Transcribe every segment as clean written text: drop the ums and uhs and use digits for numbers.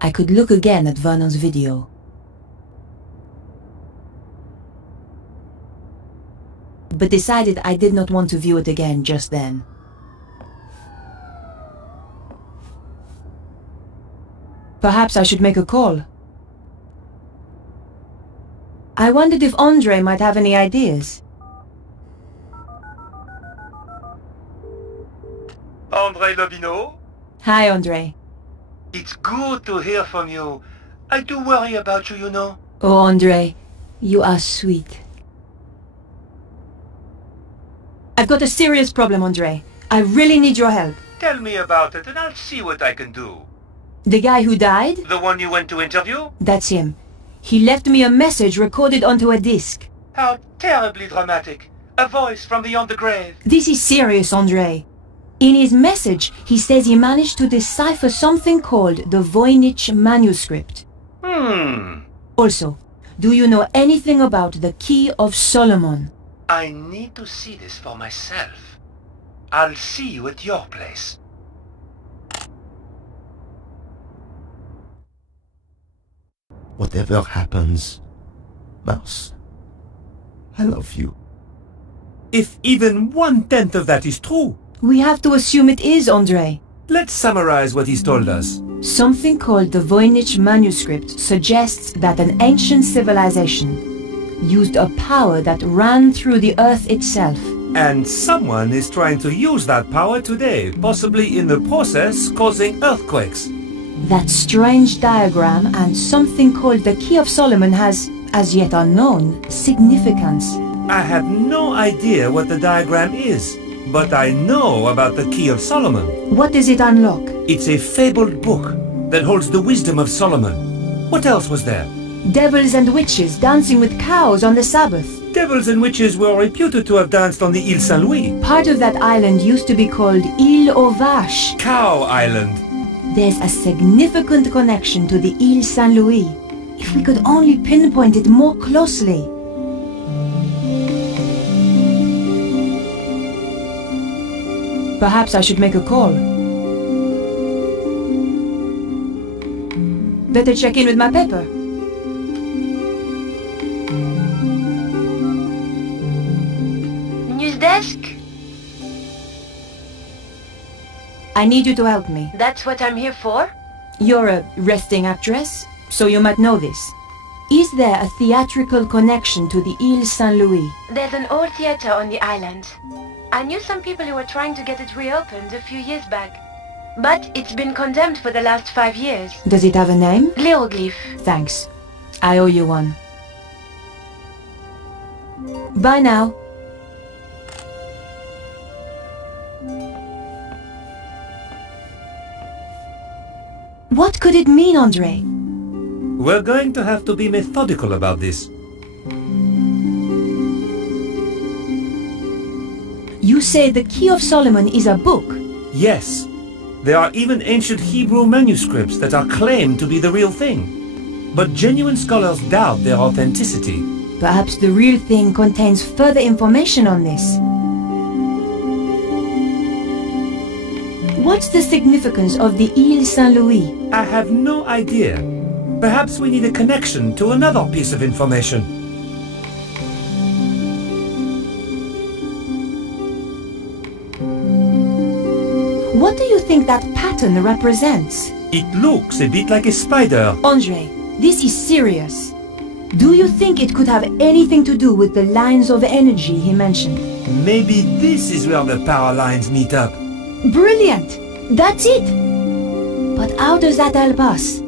I could look again at Vernon's video. But decided I did not want to view it again just then. Perhaps I should make a call. I wondered if Andre might have any ideas. Andre Lobino? Hi, Andre. It's good to hear from you. I do worry about you, you know. Oh, Andre, you are sweet. I've got a serious problem, Andre. I really need your help. Tell me about it and I'll see what I can do. The guy who died? The one you went to interview? That's him. He left me a message recorded onto a disc. How terribly dramatic. A voice from beyond the grave. This is serious, Andre. In his message, he says he managed to decipher something called the Voynich manuscript. Also, do you know anything about the Key of Solomon? I need to see this for myself. I'll see you at your place. Whatever happens, Mouse, I love you. If even 1/10 of that is true, We have to assume it is, Andre. let's summarize what he's told us. Something called the Voynich manuscript suggests that an ancient civilization used a power that ran through the earth itself. And someone is trying to use that power today, possibly in the process causing earthquakes. That strange diagram and something called the Key of Solomon has, as yet unknown, significance. I have no idea what the diagram is, but I know about the Key of Solomon. What does it unlock? It's a fabled book that holds the wisdom of Solomon. What else was there? Devils and witches dancing with cows on the Sabbath. Devils and witches were reputed to have danced on the Ile Saint-Louis. Part of that island used to be called Ile aux Vaches. Cow Island. There's a significant connection to the Ile Saint-Louis. If we could only pinpoint it more closely. Perhaps I should make a call. Better check in with my paper. News desk? I need you to help me. That's what I'm here for? You're a resting actress, so you might know this. Is there a theatrical connection to the Ile Saint-Louis? There's an old theater on the island. I knew some people who were trying to get it reopened a few years back. But it's been condemned for the last 5 years. Does it have a name? Hieroglyph. Thanks. I owe you one. Bye now. What could it mean, Andre? We're going to have to be methodical about this. You say the Key of Solomon is a book? Yes. There are even ancient Hebrew manuscripts that are claimed to be the real thing. But genuine scholars doubt their authenticity. Perhaps the real thing contains further information on this. What's the significance of the Ile Saint-Louis? I have no idea. Perhaps we need a connection to another piece of information. What do you think that pattern represents? It looks a bit like a spider. Andre, this is serious. Do you think it could have anything to do with the lines of energy he mentioned? Maybe this is where the power lines meet up. Brilliant! That's it! But how does that help us?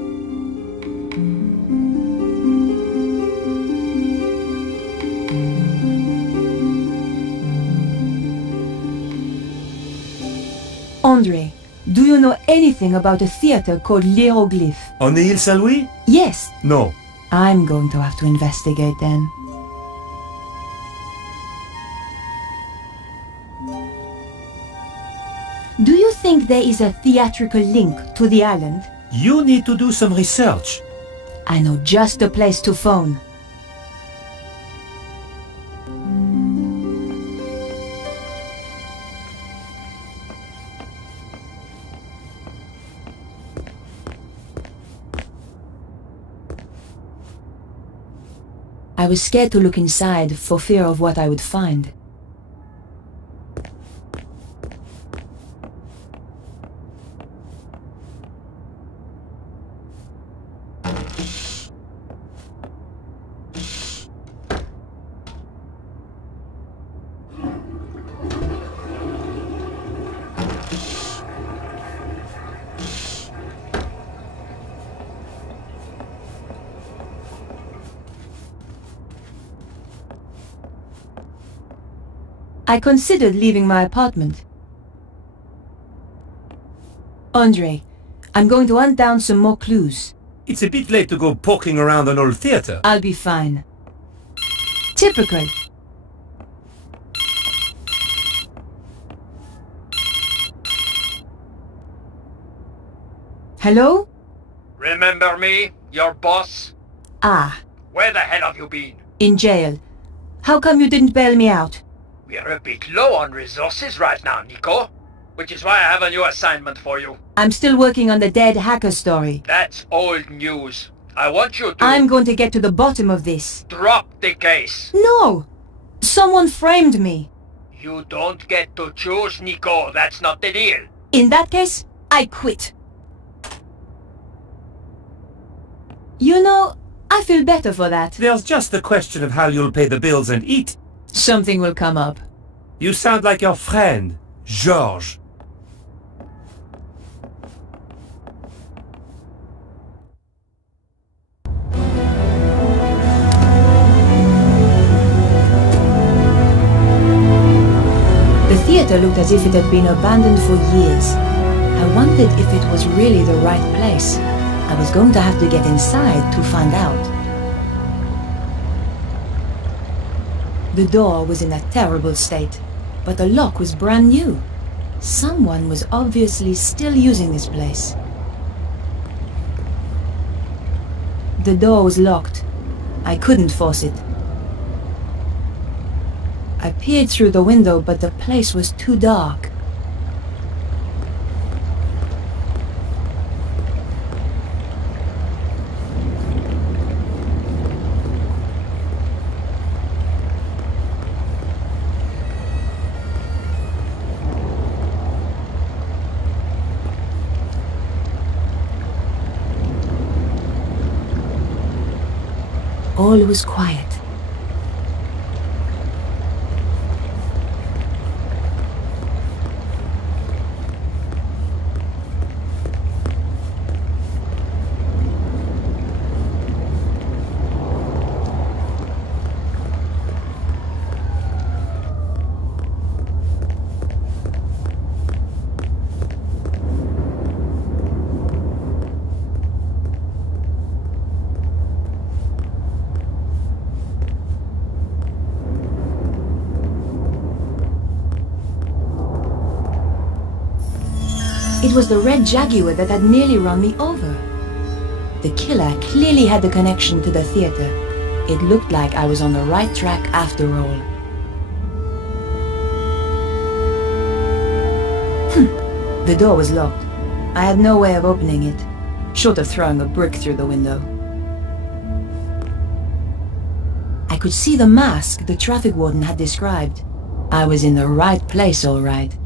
Andre, do you know anything about a theater called Hieroglyph? On the Ile Saint-Louis? Yes. No. I'm going to have to investigate then. Do you think there is a theatrical link to the island? You need to do some research. I know just the place to phone. I was scared to look inside for fear of what I would find. I considered leaving my apartment. Andre, I'm going to hunt down some more clues. It's a bit late to go poking around an old theater. I'll be fine. Typical. Hello? Remember me? Your boss? Ah, Where the hell have you been? in jail. How come you didn't bail me out? We're a bit low on resources right now, Nico. Which is why I have a new assignment for you. I'm still working on the dead hacker story. That's old news. I want you to... I'm going to get to the bottom of this. drop the case. No! Someone framed me. You don't get to choose, Nico. That's not the deal. In that case, I quit. You know, I feel better for that. There's just the question of how you'll pay the bills and eat. Something will come up. You sound like your friend, Georges. The theater looked as if it had been abandoned for years. I wondered if it was really the right place. I was going to have to get inside to find out. The door was in a terrible state, but the lock was brand new. Someone was obviously still using this place. The door was locked. I couldn't force it. I peered through the window, but the place was too dark. All was quiet. It was the red Jaguar that had nearly run me over. The killer clearly had the connection to the theater. It looked like I was on the right track after all. The door was locked. I had no way of opening it, short of throwing a brick through the window. I could see the mask the traffic warden had described. I was in the right place, all right.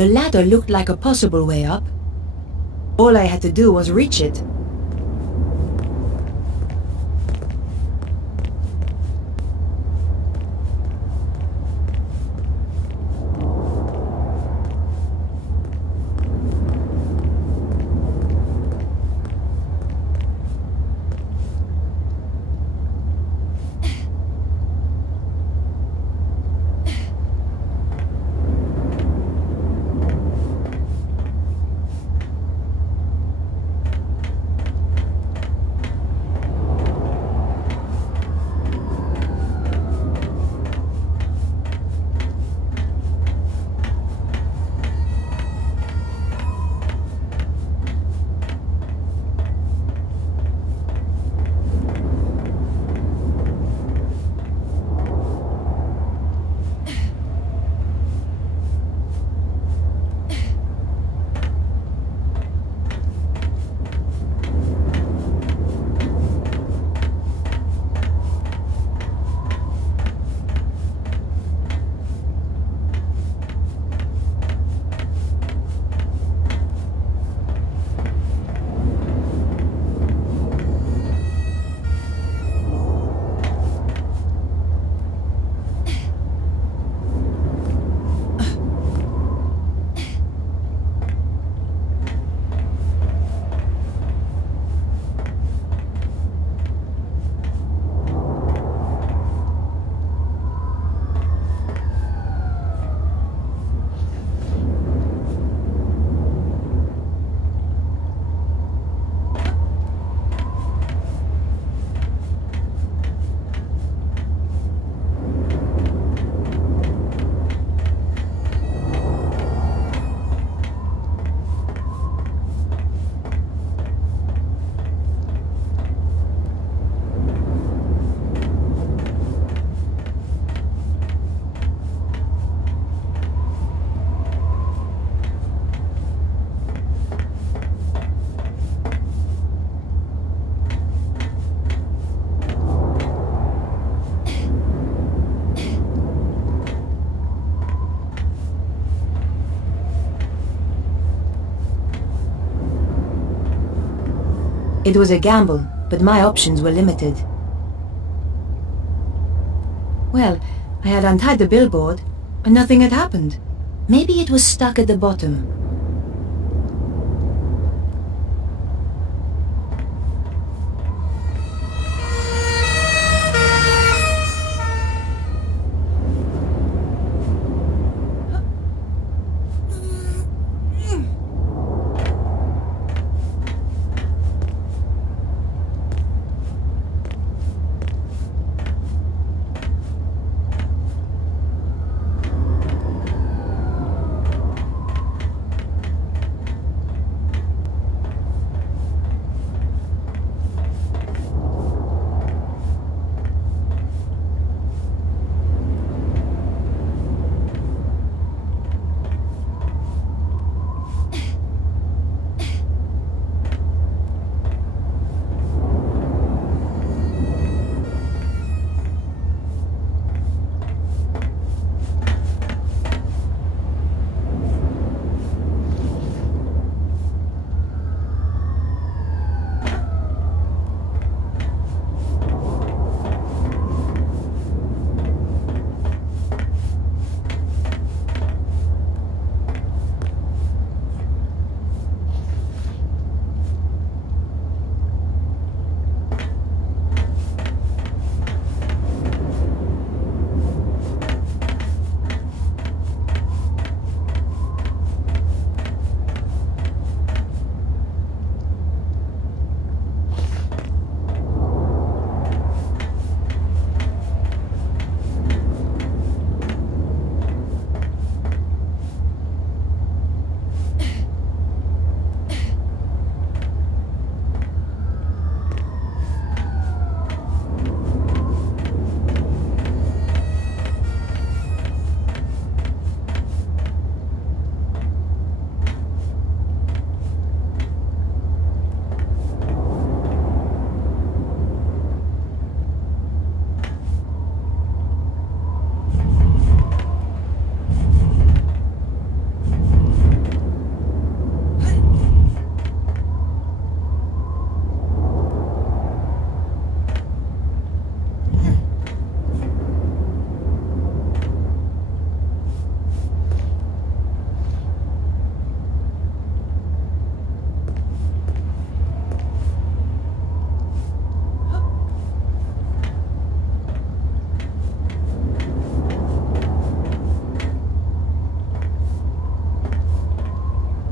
The ladder looked like a possible way up. All I had to do was reach it. It was a gamble, but my options were limited. Well, I had untied the billboard, and nothing had happened. Maybe it was stuck at the bottom.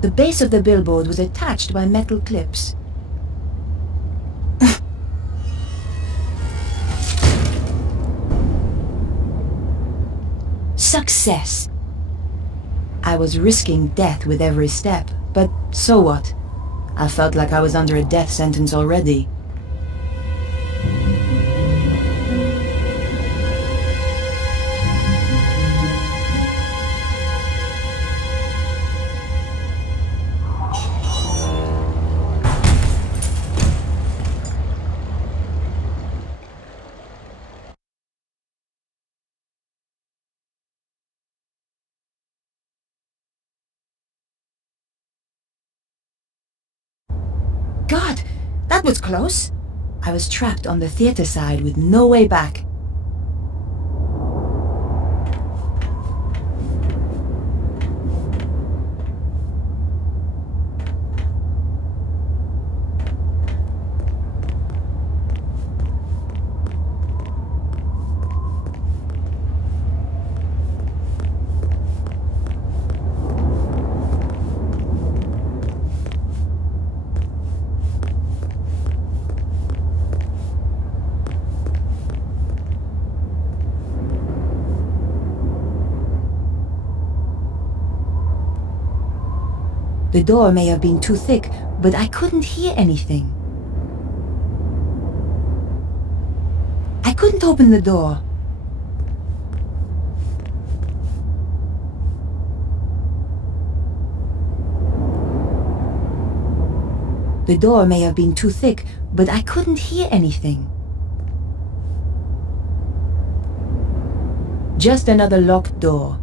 The base of the billboard was attached by metal clips. Success! I was risking death with every step, but so what? I felt like I was under a death sentence already. God, that was close. I was trapped on the theater side with no way back. The door may have been too thick, but I couldn't hear anything. I couldn't open the door. The door may have been too thick, but I couldn't hear anything. Just another locked door.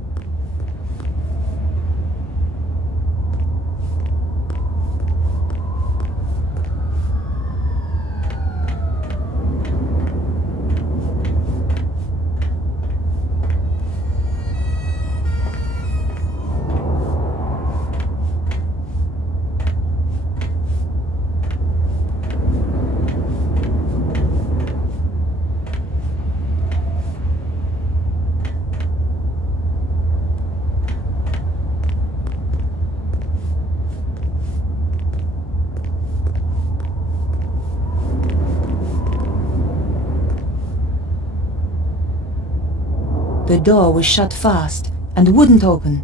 The door was shut fast and wouldn't open.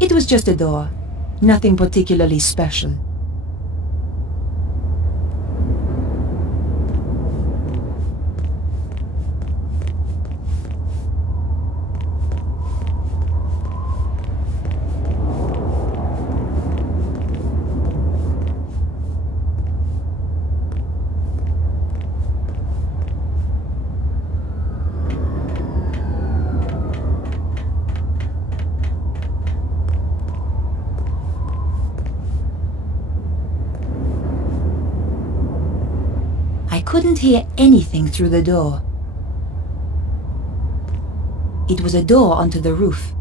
It was just a door, nothing particularly special. I couldn't hear anything through the door. It was a door onto the roof.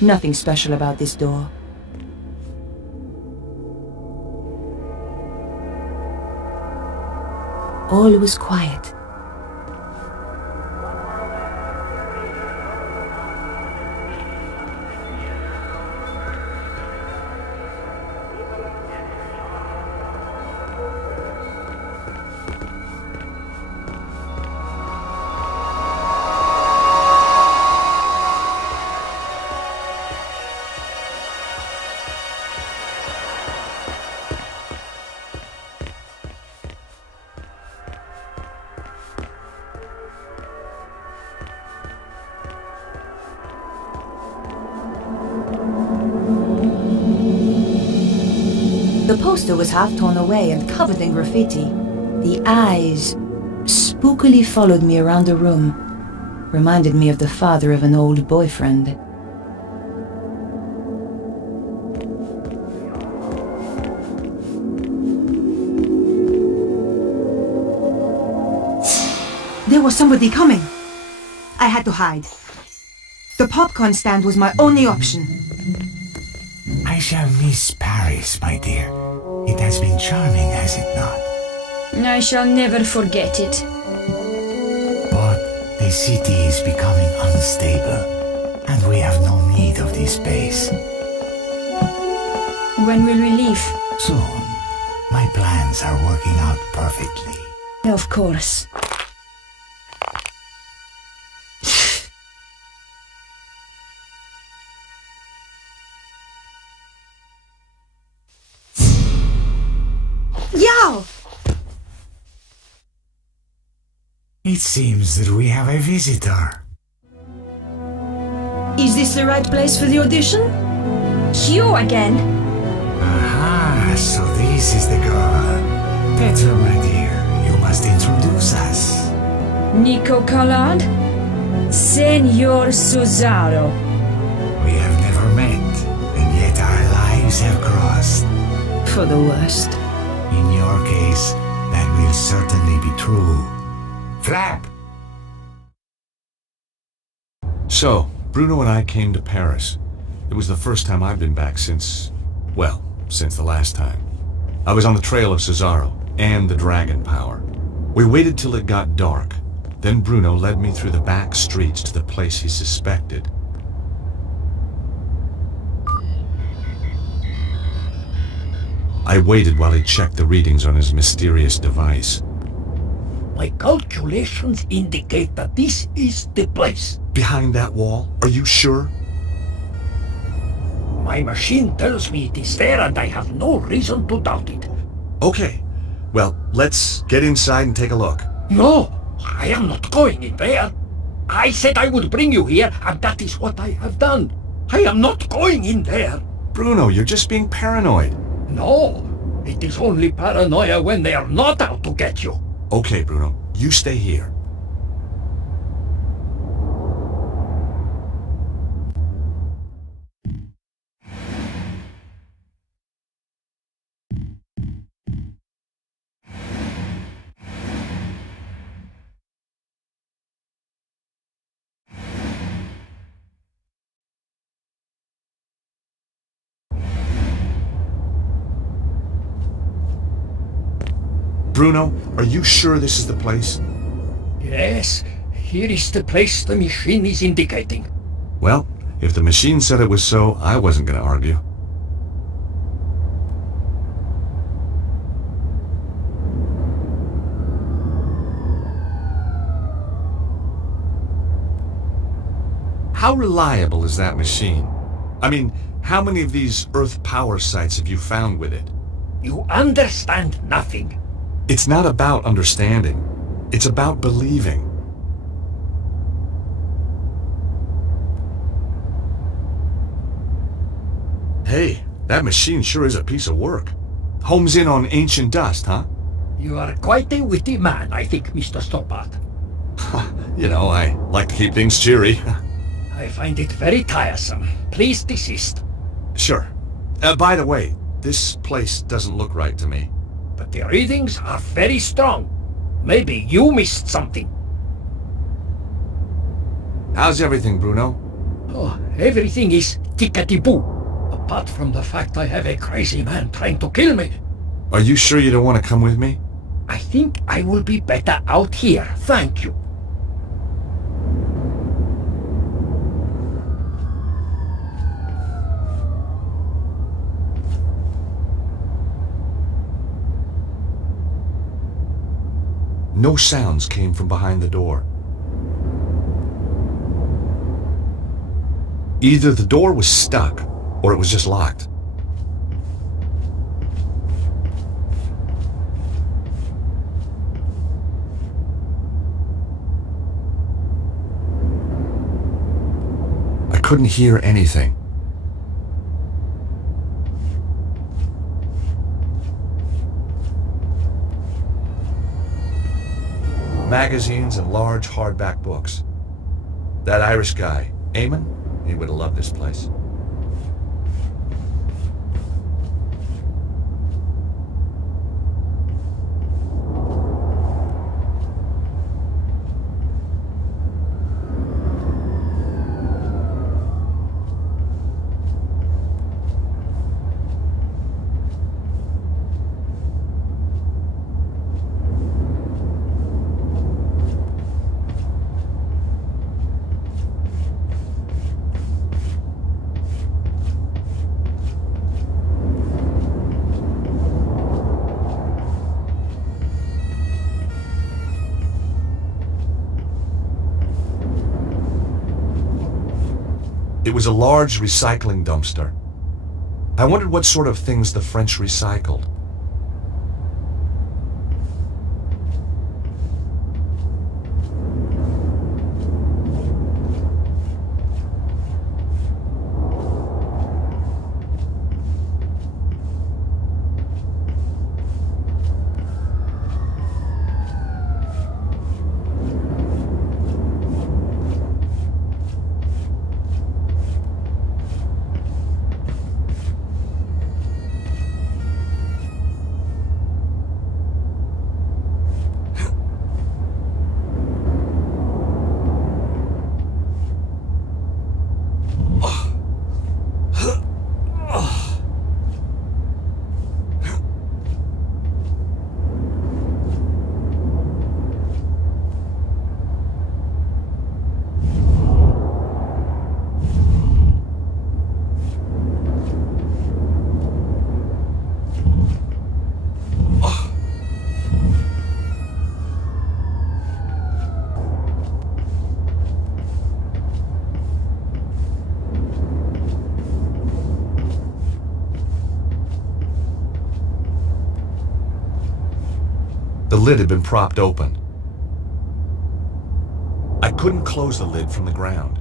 Nothing special about this door. All was quiet. poster was half torn away and covered in graffiti. The eyes spookily followed me around the room. Reminded me of the father of an old boyfriend. There was somebody coming. I had to hide. The popcorn stand was my only option. I shall miss Paris, my dear. It has been charming, has it not? I shall never forget it. But the city is becoming unstable, and we have no need of this base. When will we leave? Soon. My plans are working out perfectly. Of course. Yow! It seems that we have a visitor. Is this the right place for the audition? You again? Aha, so this is the girl. Petra, my dear, you must introduce us. Nico Collard? Senor Susaro. We have never met, and yet our lives have crossed. For the worst. In your case, that will certainly be true. Flap! So, Bruno and I came to Paris. It was the first time I've been back since, well, since the last time. I was on the trail of Cesaro and the dragon power. We waited till it got dark. Then Bruno led me through the back streets to the place he suspected. I waited while he checked the readings on his mysterious device. My calculations indicate that this is the place. Behind that wall? Are you sure? My machine tells me it is there and I have no reason to doubt it. Okay. Well, let's get inside and take a look. No, I am not going in there. I said I would bring you here, and that is what I have done. I am not going in there. Bruno, you're just being paranoid. No, it is only paranoia when they are not out to get you. Okay, Bruno, you stay here. Bruno, are you sure this is the place? Yes, here is the place the machine is indicating. Well, if the machine said it was so, I wasn't going to argue. How reliable is that machine? I mean, how many of these Earth power sites have you found with it? You understand nothing. It's not about understanding. It's about believing. Hey, that machine sure is a piece of work. Homes in on ancient dust, huh? You are quite a witty man, I think, Mr. Stoppard. You know, I like to keep things cheery. I find it very tiresome. Please desist. Sure. By the way, this place doesn't look right to me. But the readings are very strong. Maybe you missed something. How's everything, Bruno? Oh, everything is tickety-boo. Apart from the fact I have a crazy man trying to kill me. Are you sure you don't want to come with me? I think I will be better out here, thank you. No sounds came from behind the door. Either the door was stuck, or it was just locked. I couldn't hear anything. magazines, and large hardback books. That Irish guy, Eamon, he would have loved this place. It was a large recycling dumpster. I wondered what sort of things the French recycled. The lid had been propped open. I couldn't close the lid from the ground.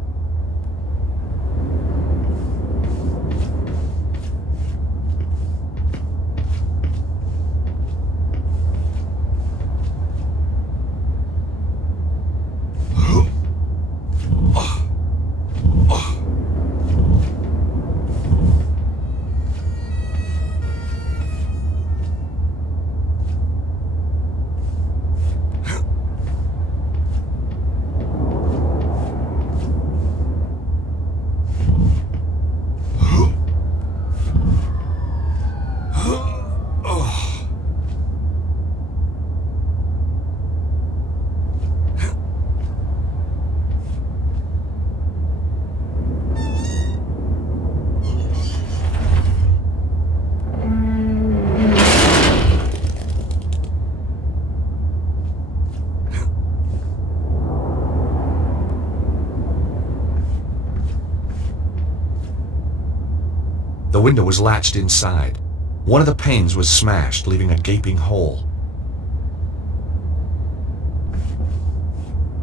The window was latched inside. One of the panes was smashed, leaving a gaping hole.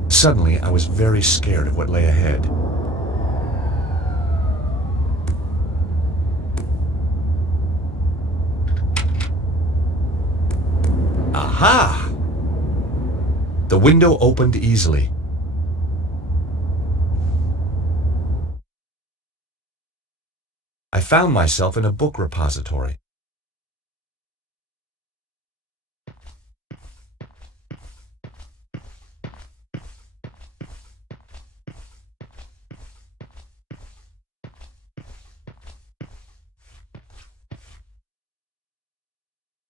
Suddenly, I was very scared of what lay ahead. Aha! The window opened easily. I found myself in a book repository.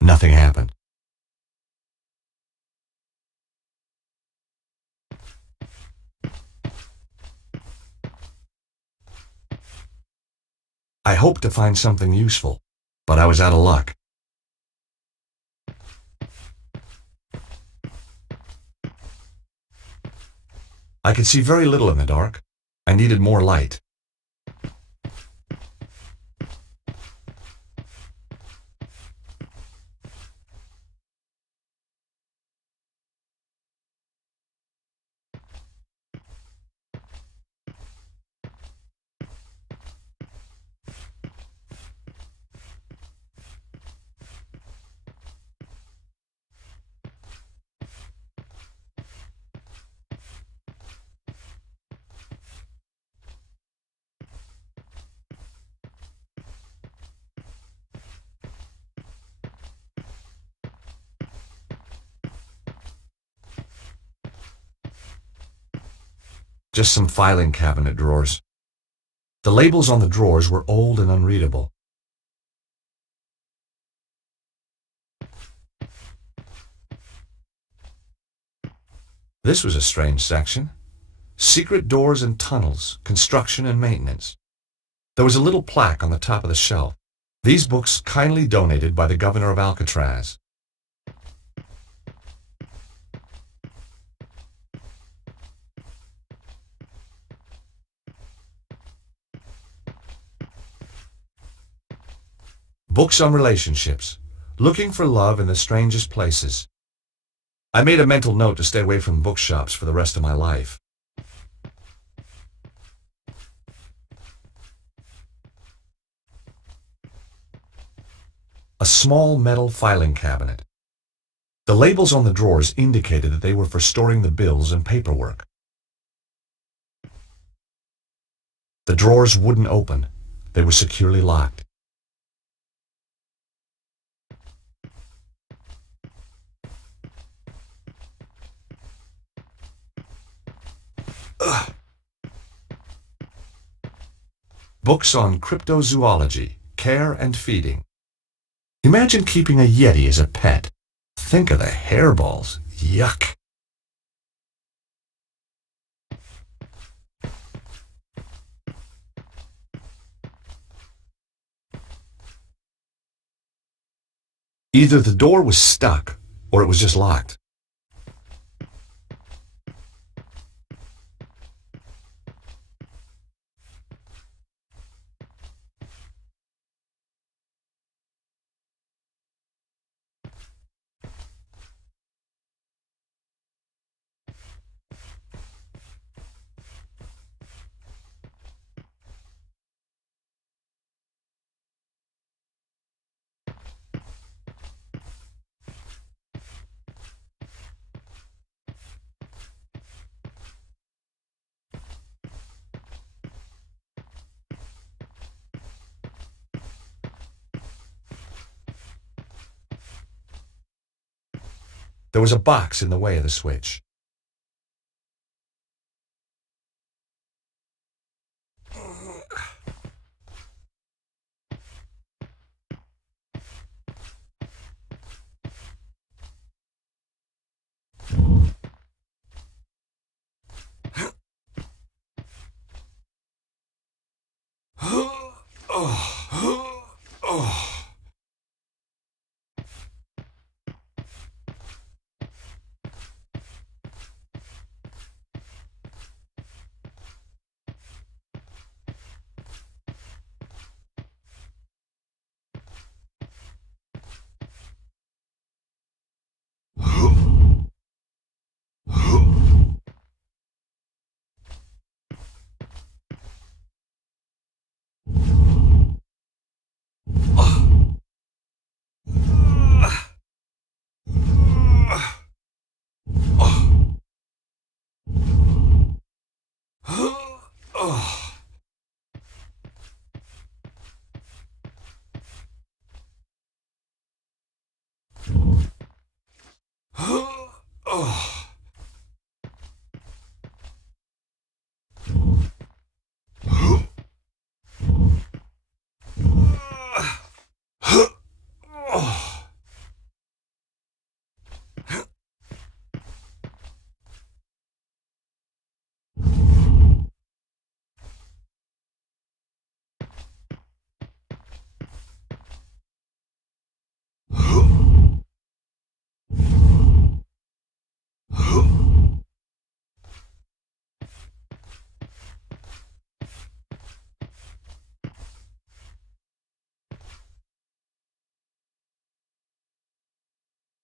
Nothing happened. I hoped to find something useful, but I was out of luck. I could see very little in the dark. I needed more light. Just some filing cabinet drawers. The labels on the drawers were old and unreadable. This was a strange section. Secret doors and tunnels, construction and maintenance. There was a little plaque on the top of the shelf. These books kindly donated by the governor of Alcatraz. Books on relationships, looking for love in the strangest places. I made a mental note to stay away from bookshops for the rest of my life. A small metal filing cabinet. The labels on the drawers indicated that they were for storing the bills and paperwork. The drawers wouldn't open. They were securely locked. Ugh. Books on cryptozoology, care and feeding. Imagine keeping a yeti as a pet. Think of the hairballs. Yuck. Either the door was stuck, or it was just locked. There was a box in the way of the switch.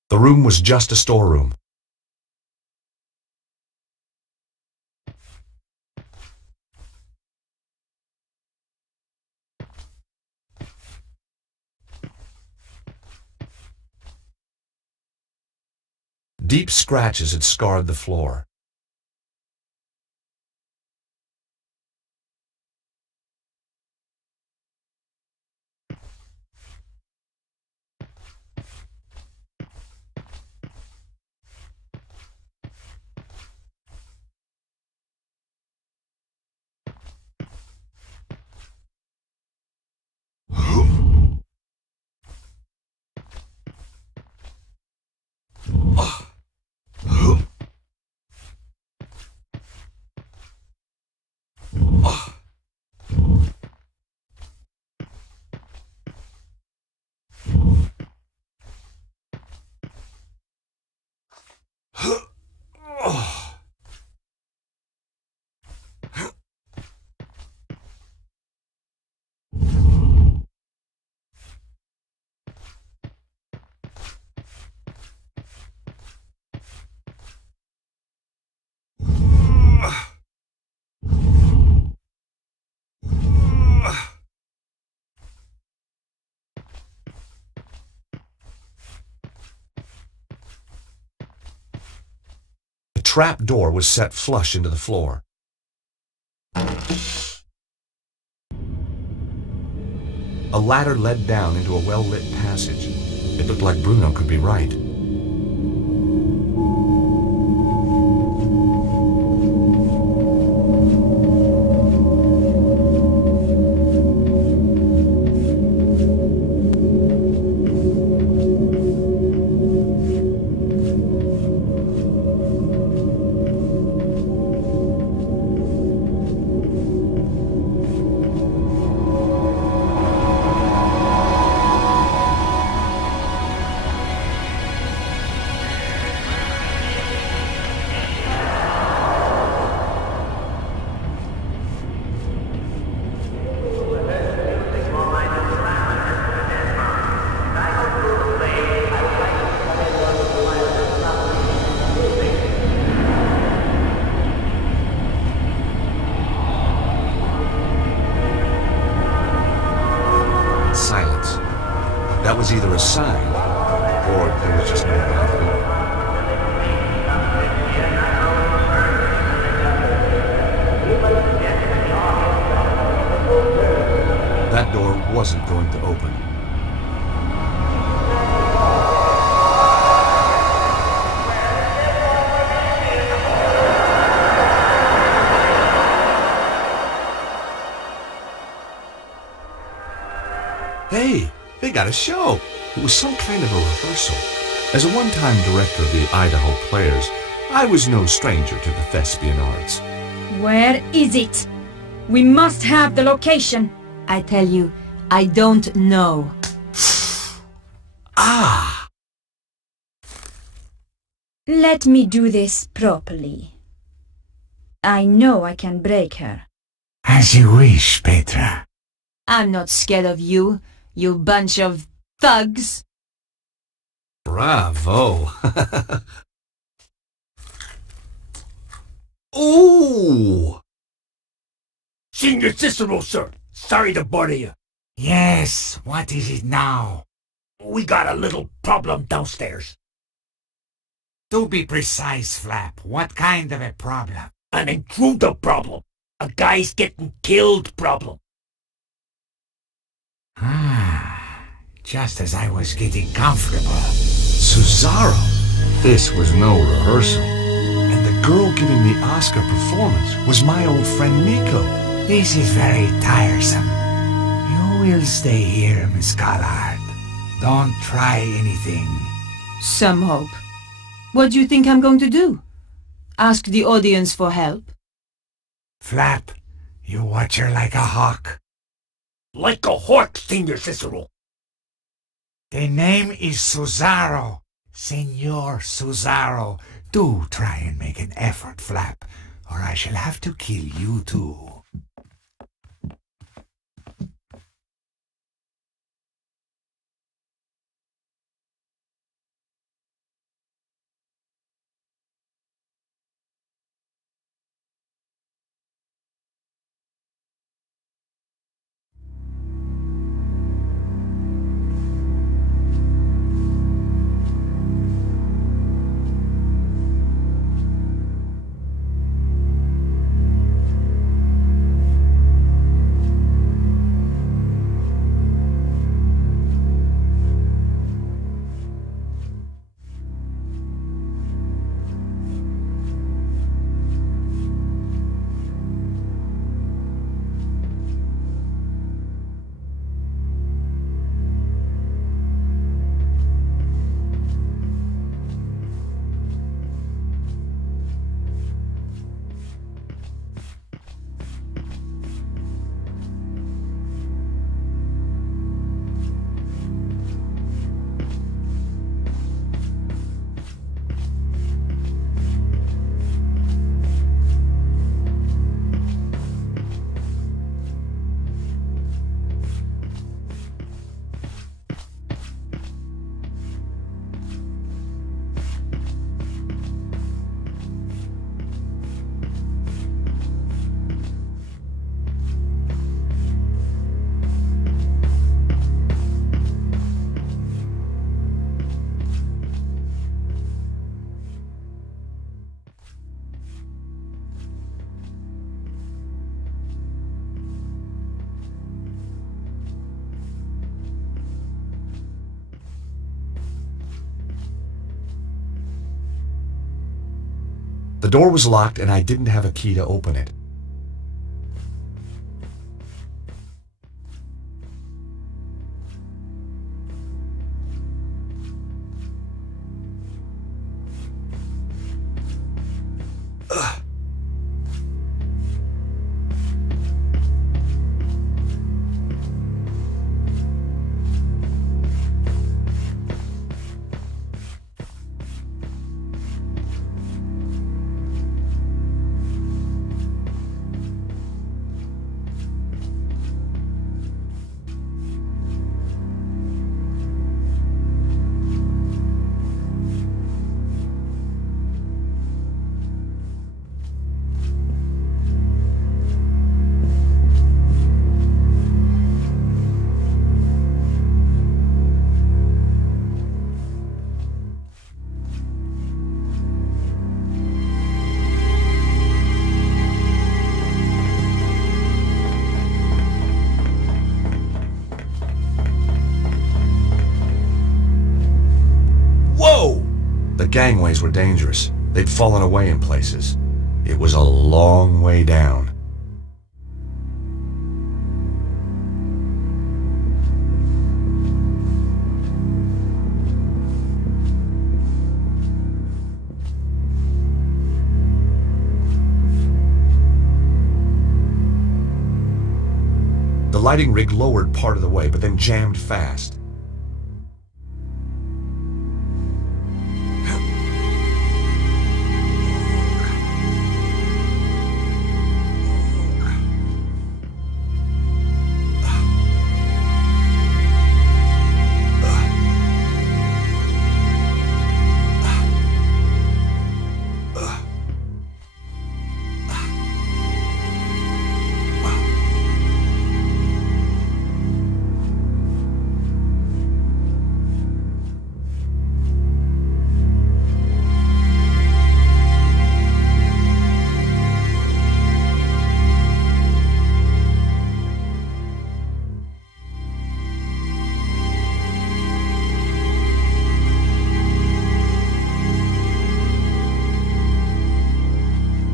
The room was just a storeroom. Deep scratches had scarred the floor. The trap door was set flush into the floor. A ladder led down into a well-lit passage. It looked like Bruno could be right. Silence. That was either a sign, or there was just no one at the door. That door wasn't going to open. Hey, they got a show. It was some kind of a rehearsal. As a one-time director of the Idaho Players, I was no stranger to the thespian arts. Where is it? We must have the location. I tell you, I don't know. Ah! Let me do this properly. I know I can break her. As you wish, Petra. I'm not scared of you, you bunch of thugs. Bravo! Ooh! Senior Cicero, sir. Sorry to bother you. Yes, what is it now? We got a little problem downstairs. Do be precise, Flap. What kind of a problem? An intruder problem. A guy's getting killed problem. Ah, just as I was getting comfortable. Cesaro! This was no rehearsal. And the girl giving the Oscar performance was my old friend Nico. This is very tiresome. You will stay here, Miss Collard. Don't try anything. Some hope. What do you think I'm going to do? Ask the audience for help? Flap, you watch her like a hawk. Like a hawk, Senior Cicero. The name is Cesaro. Senor Cesaro. Do try and make an effort, Flap, or I shall have to kill you too. The door was locked and I didn't have a key to open it. The gangways were dangerous. They'd fallen away in places. It was a long way down. The lighting rig lowered part of the way, but then jammed fast.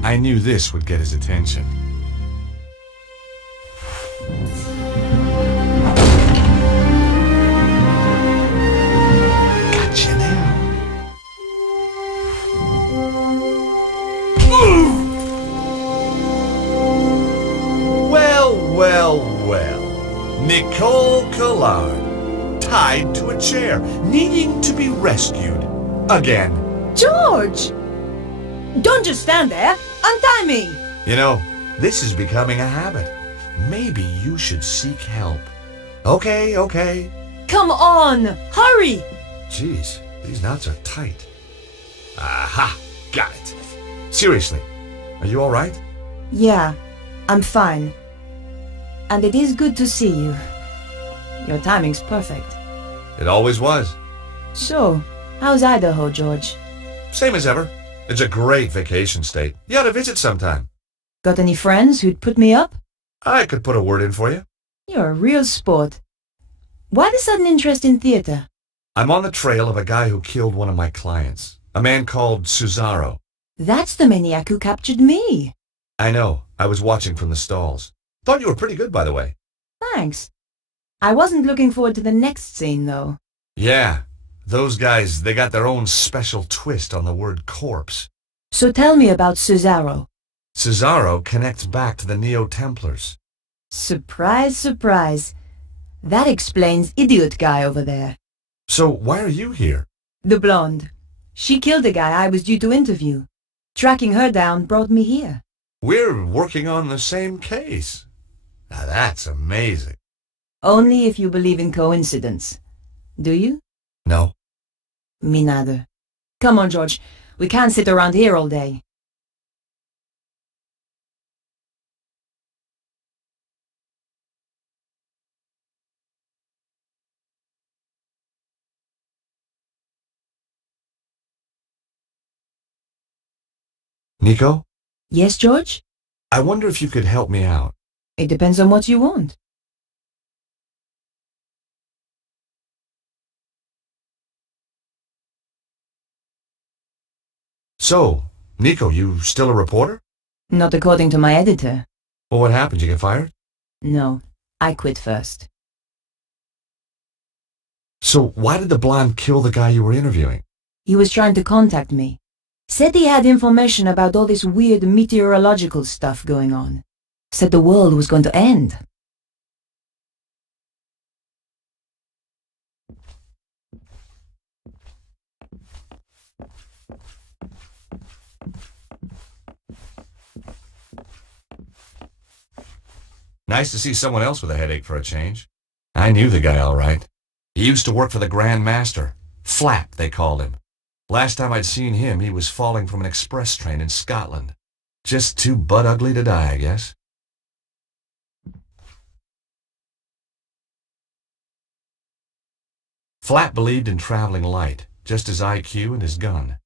I knew this would get his attention. Gotcha now. Well. Nicole Collard, tied to a chair, needing to be rescued. Again. George! Don't just stand there. Untie me! You know, this is becoming a habit. Maybe you should seek help. Okay. Come on! Hurry! Jeez, these knots are tight. Aha! Got it. Seriously, are you all right? Yeah, I'm fine. And it is good to see you. Your timing's perfect. It always was. So, how's Idaho, George? Same as ever. It's a great vacation state. You ought to visit sometime. Got any friends who'd put me up? I could put a word in for you. You're a real sport. Why the sudden interest in theater? I'm on the trail of a guy who killed one of my clients. A man called Cesaro. That's the maniac who captured me. I know. I was watching from the stalls. Thought you were pretty good, by the way. Thanks. I wasn't looking forward to the next scene, though. Yeah. Those guys, they got their own special twist on the word corpse. So tell me about Cesaro. Cesaro connects back to the Neo-Templars. Surprise, surprise. That explains idiot guy over there. So why are you here? The blonde. She killed a guy I was due to interview. Tracking her down brought me here. We're working on the same case. Now that's amazing. Only if you believe in coincidence. Do you? No. Me neither. Come on, George. We can't sit around here all day. Nico? Yes, George? I wonder if you could help me out. It depends on what you want. So, Nico, you still a reporter? Not according to my editor. Well, what happened? You get fired? No, I quit first. So why did the blonde kill the guy you were interviewing? He was trying to contact me. Said he had information about all this weird meteorological stuff going on. Said the world was going to end. Nice to see someone else with a headache for a change. I knew the guy all right. He used to work for the Grand Master. Flap, they called him. Last time I'd seen him, he was falling from an express train in Scotland. Just too butt-ugly to die, I guess. Flap believed in traveling light, just his IQ and his gun.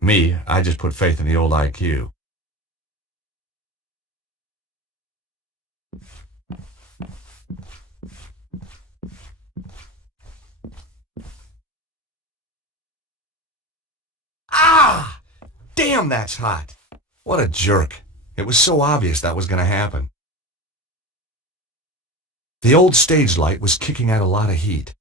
Me, I just put faith in the old IQ. Ah! Damn, that's hot! What a jerk. It was so obvious that was going to happen. The old stage light was kicking out a lot of heat.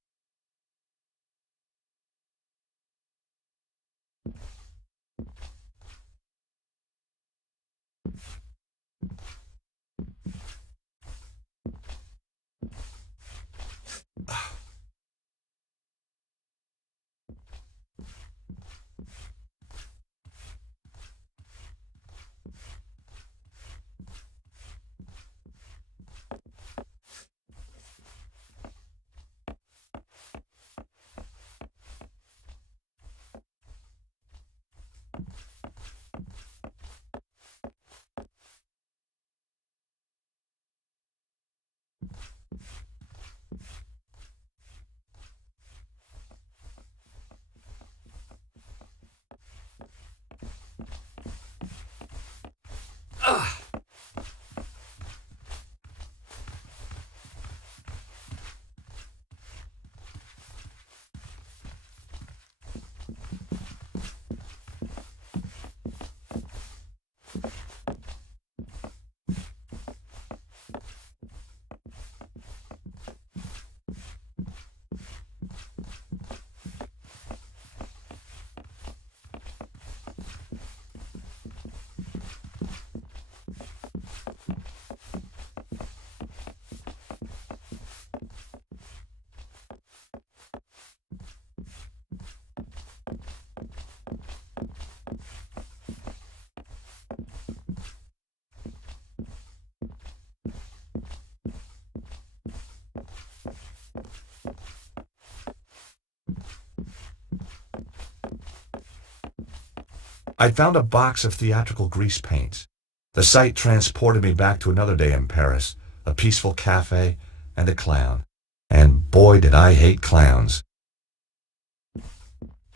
I'd found a box of theatrical grease paints. The sight transported me back to another day in Paris, a peaceful cafe, and a clown. And boy, did I hate clowns.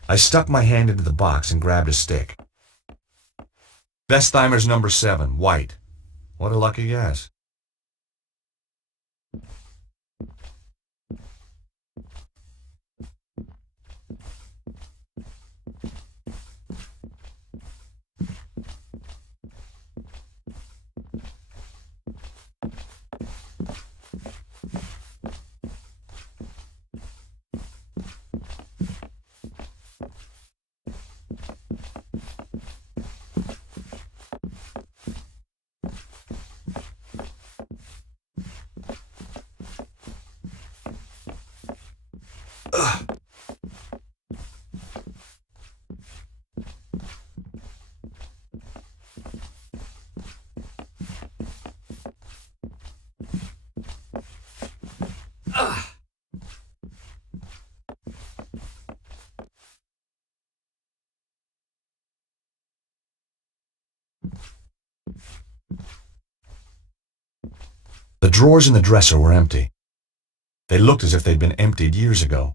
I stuck my hand into the box and grabbed a stick. Bestheimer's number 7, white. What a lucky guess. The drawers in the dresser were empty. They looked as if they'd been emptied years ago.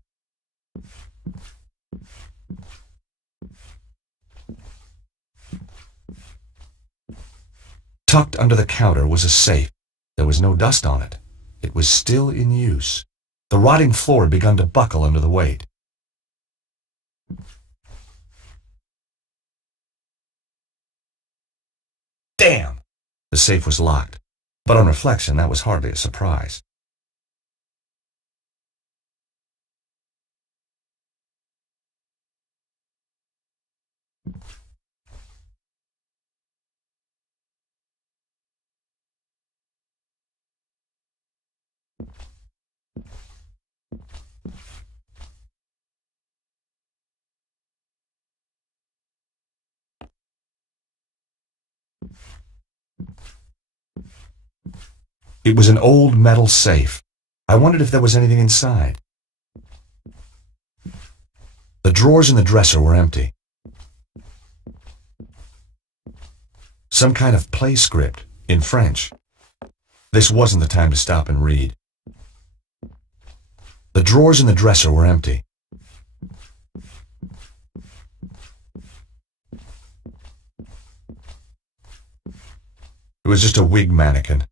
Tucked under the counter was a safe. There was no dust on it. It was still in use. The rotting floor had begun to buckle under the weight. The safe was locked, but on reflection, that was hardly a surprise. It was an old metal safe. I wondered if there was anything inside. The drawers in the dresser were empty. Some kind of play script in French. This wasn't the time to stop and read. The drawers in the dresser were empty. It was just a wig mannequin.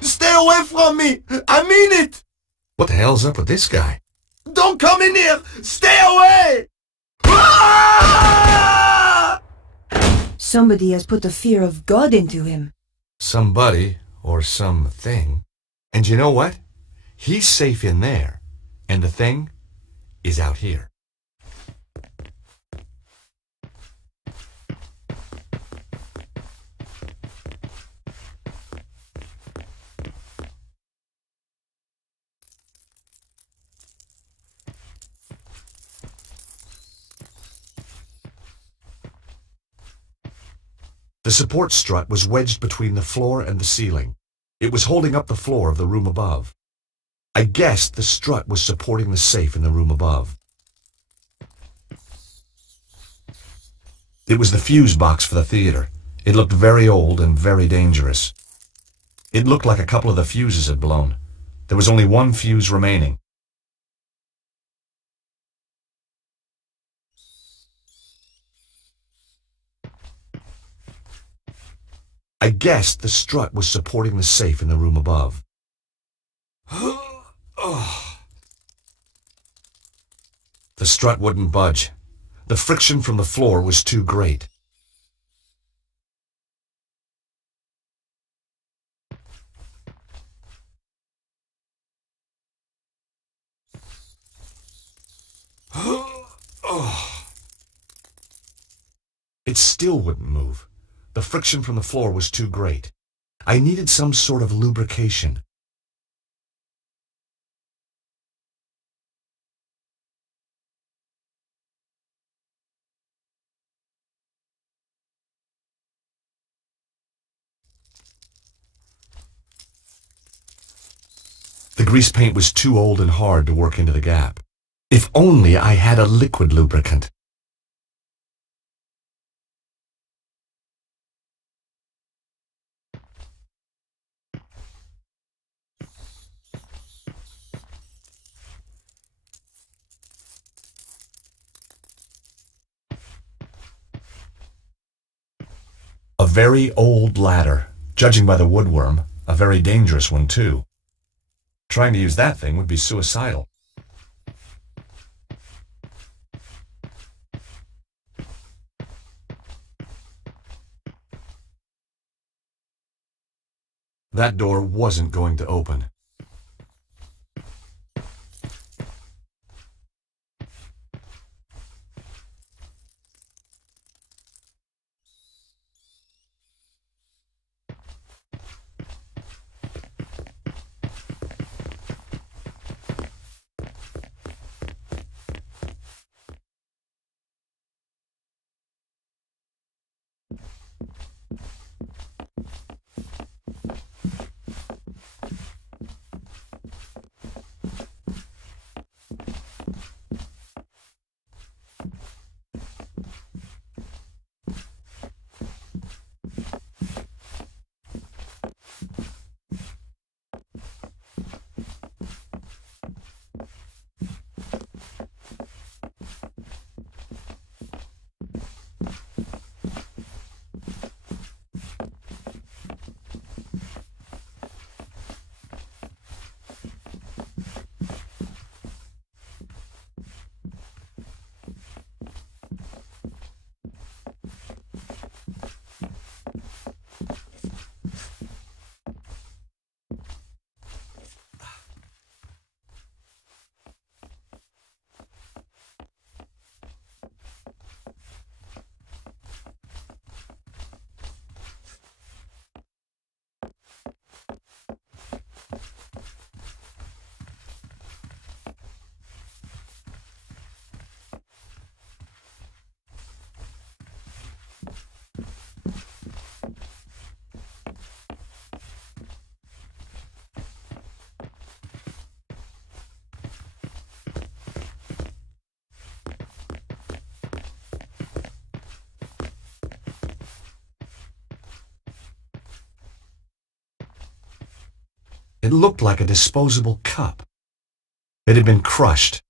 Stay away from me! I mean it! What the hell's up with this guy? Don't come in here! Stay away! Ah! Somebody has put the fear of God into him. Somebody or something. And you know what? He's safe in there. And the thing is out here. The support strut was wedged between the floor and the ceiling. It was holding up the floor of the room above. I guessed the strut was supporting the safe in the room above. It was the fuse box for the theater. It looked very old and very dangerous. It looked like a couple of the fuses had blown. There was only one fuse remaining. I guessed the strut was supporting the safe in the room above. The strut wouldn't budge. The friction from the floor was too great. It still wouldn't move. The friction from the floor was too great. I needed some sort of lubrication. The grease paint was too old and hard to work into the gap. If only I had a liquid lubricant. A very old ladder. Judging by the woodworm, a very dangerous one too. Trying to use that thing would be suicidal. That door wasn't going to open. It looked like a disposable cup. It had been crushed.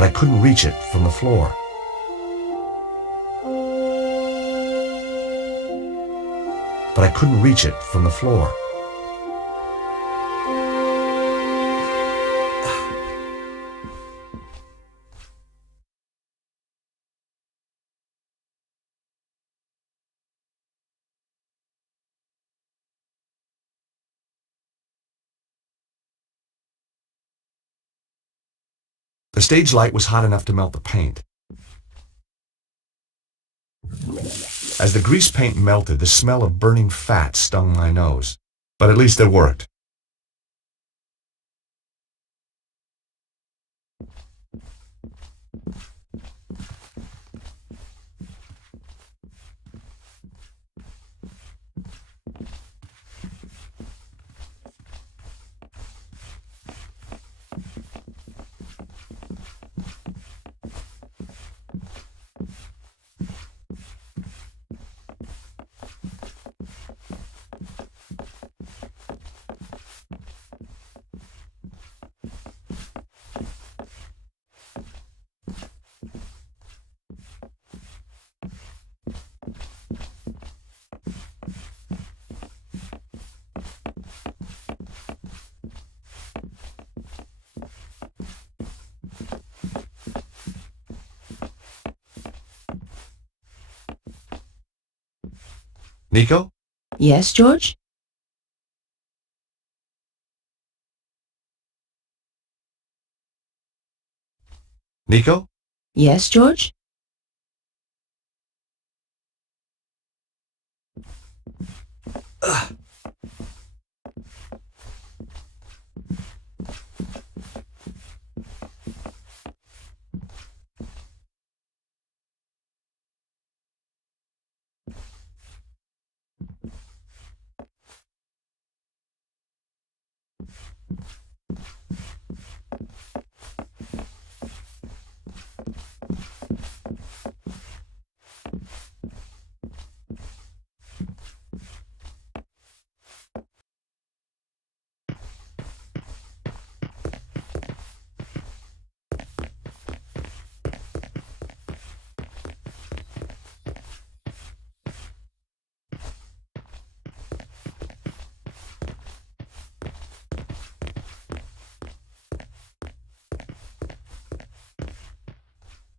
But I couldn't reach it from the floor. But I couldn't reach it from the floor. The stage light was hot enough to melt the paint. As the grease paint melted, the smell of burning fat stung my nose. But at least it worked. Nico? Yes, George? Nico? Yes, George?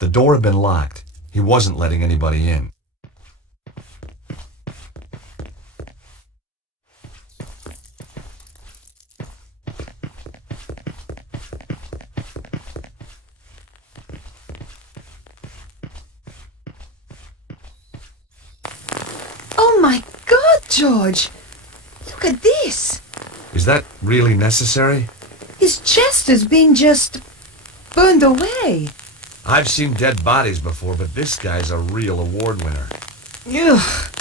The door had been locked. He wasn't letting anybody in. Oh my God, George! Look at this! Is that really necessary? His chest has been just burned away. I've seen dead bodies before, but this guy's a real award winner. Ugh.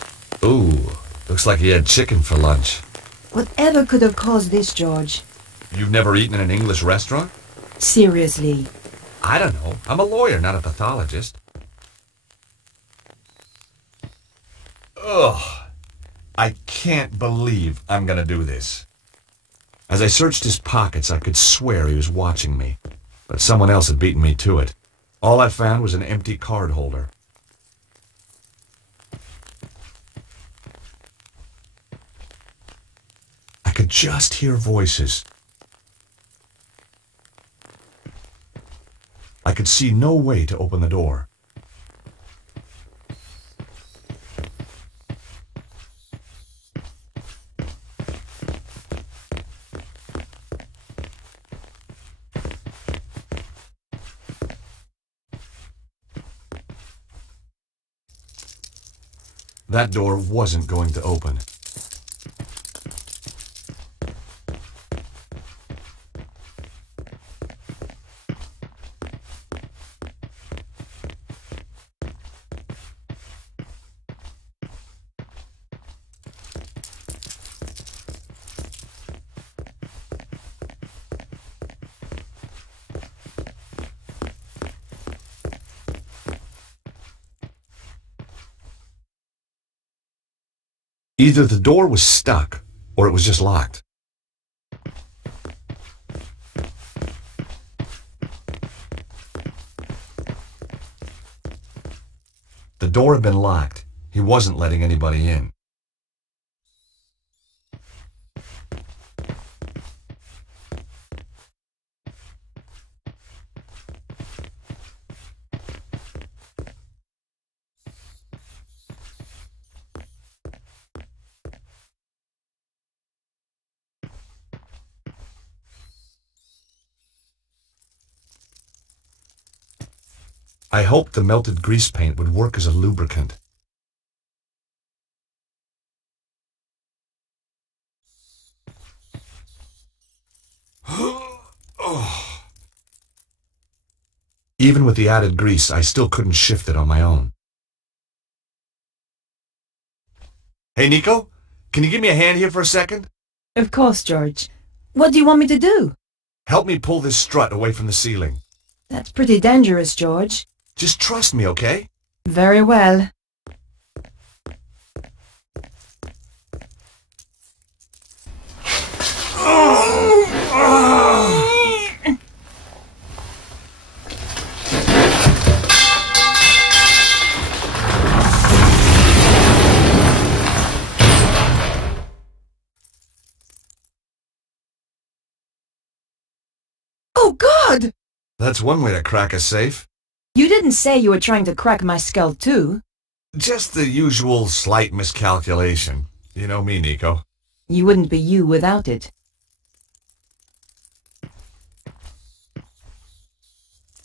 Ooh, looks like he had chicken for lunch. Whatever could have caused this, George? You've never eaten in an English restaurant? Seriously. I don't know. I'm a lawyer, not a pathologist. Ugh. I can't believe I'm gonna do this. As I searched his pockets, I could swear he was watching me. But someone else had beaten me to it. All I found was an empty card holder. I could just hear voices. I could see no way to open the door. That door wasn't going to open. Either the door was stuck, or it was just locked. The door had been locked. He wasn't letting anybody in. I hoped the melted grease paint would work as a lubricant. Even with the added grease, I still couldn't shift it on my own. Hey, Nico, can you give me a hand here for a second? Of course, George. What do you want me to do? Help me pull this strut away from the ceiling. That's pretty dangerous, George. Just trust me, okay? Very well. Oh, God! That's one way to crack a safe. You didn't say you were trying to crack my skull, too. Just the usual slight miscalculation. You know me, Nico. You wouldn't be you without it.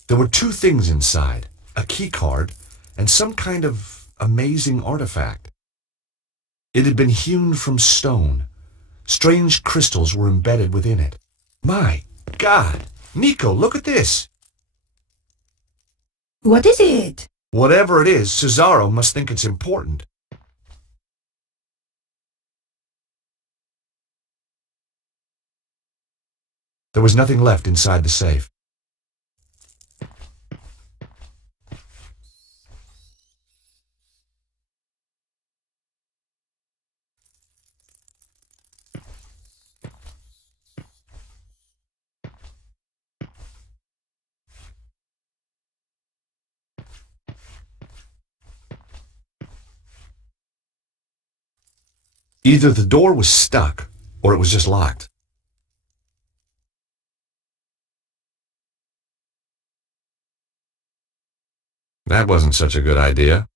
There were two things inside, a key card and some kind of amazing artifact. It had been hewn from stone. Strange crystals were embedded within it. My God! Nico, look at this! What is it? Whatever it is, Cesaro must think it's important. There was nothing left inside the safe. Either the door was stuck, or it was just locked. That wasn't such a good idea.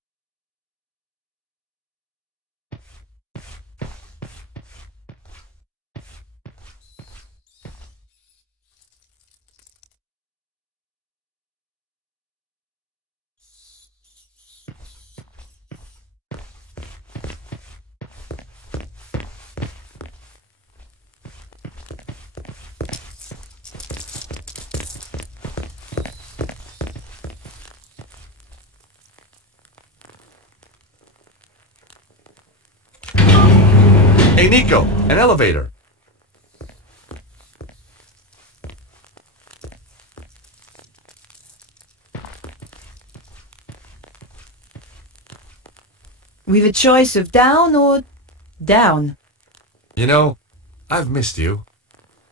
Hey, Nico, an elevator. We've a choice of down or down. You know, I've missed you.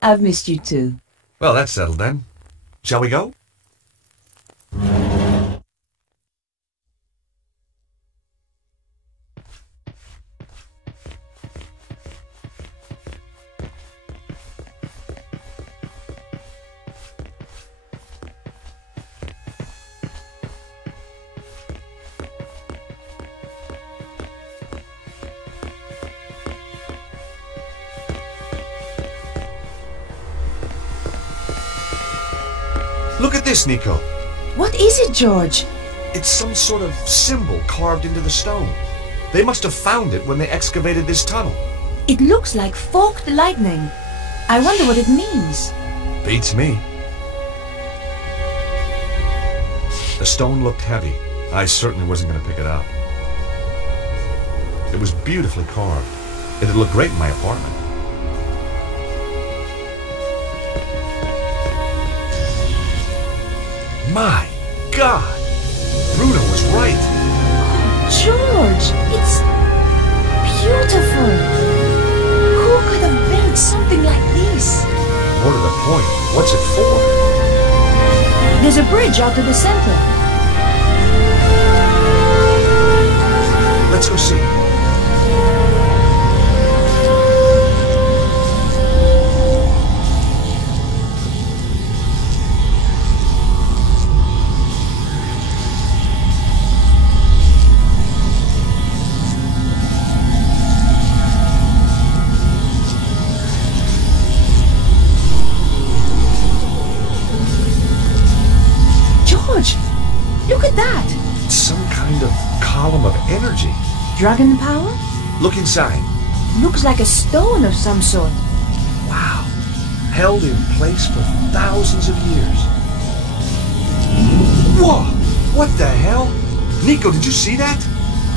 I've missed you too. Well, that's settled then. Shall we go? Look at this, Nico. What is it, George? It's some sort of symbol carved into the stone. They must have found it when they excavated this tunnel. It looks like forked lightning. I wonder what it means. Beats me. The stone looked heavy. I certainly wasn't going to pick it up. It was beautifully carved. It'd look great in my apartment. My God! Bruno was right. George, it's beautiful. Who could have built something like this? More to the point, what's it for? There's a bridge out to the center. Let's go see. Look at that! It's some kind of column of energy. Dragon power? Look inside. Looks like a stone of some sort. Wow. Held in place for thousands of years. Whoa! What the hell? Nico, did you see that?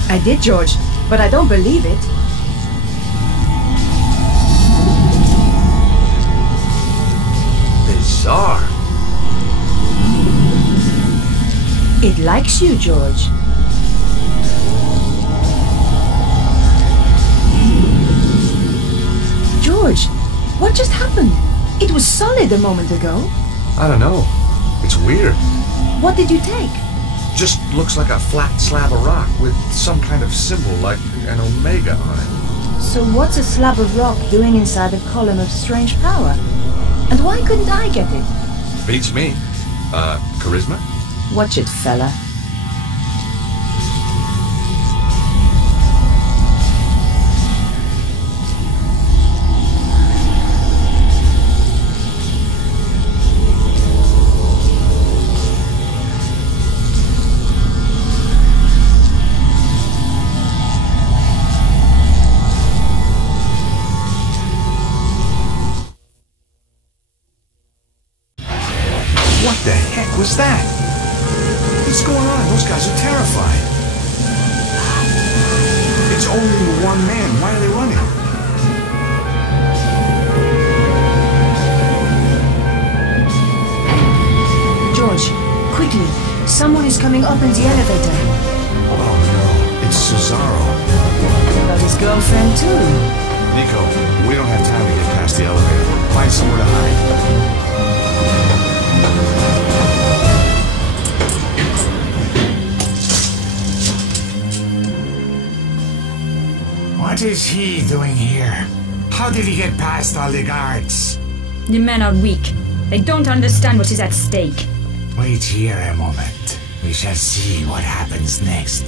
I did, George, but I don't believe it. Bizarre. It likes you, George. George, what just happened? It was solid a moment ago. I don't know. It's weird. What did you take? Just looks like a flat slab of rock with some kind of symbol like an omega on it. So what's a slab of rock doing inside a column of strange power? And why couldn't I get it? Beats me. Charisma? Watch it, fella. What the heck was that? What's going on? Those guys are terrified. It's only one man. Why are they running? George, quickly. Someone is coming up in the elevator. Oh no, it's Cesaro. About his girlfriend too. Nico, we don't have time to get past the elevator. Find somewhere to hide. What is he doing here? How did he get past all the guards? The men are weak. They don't understand what is at stake. Wait here a moment. We shall see what happens next.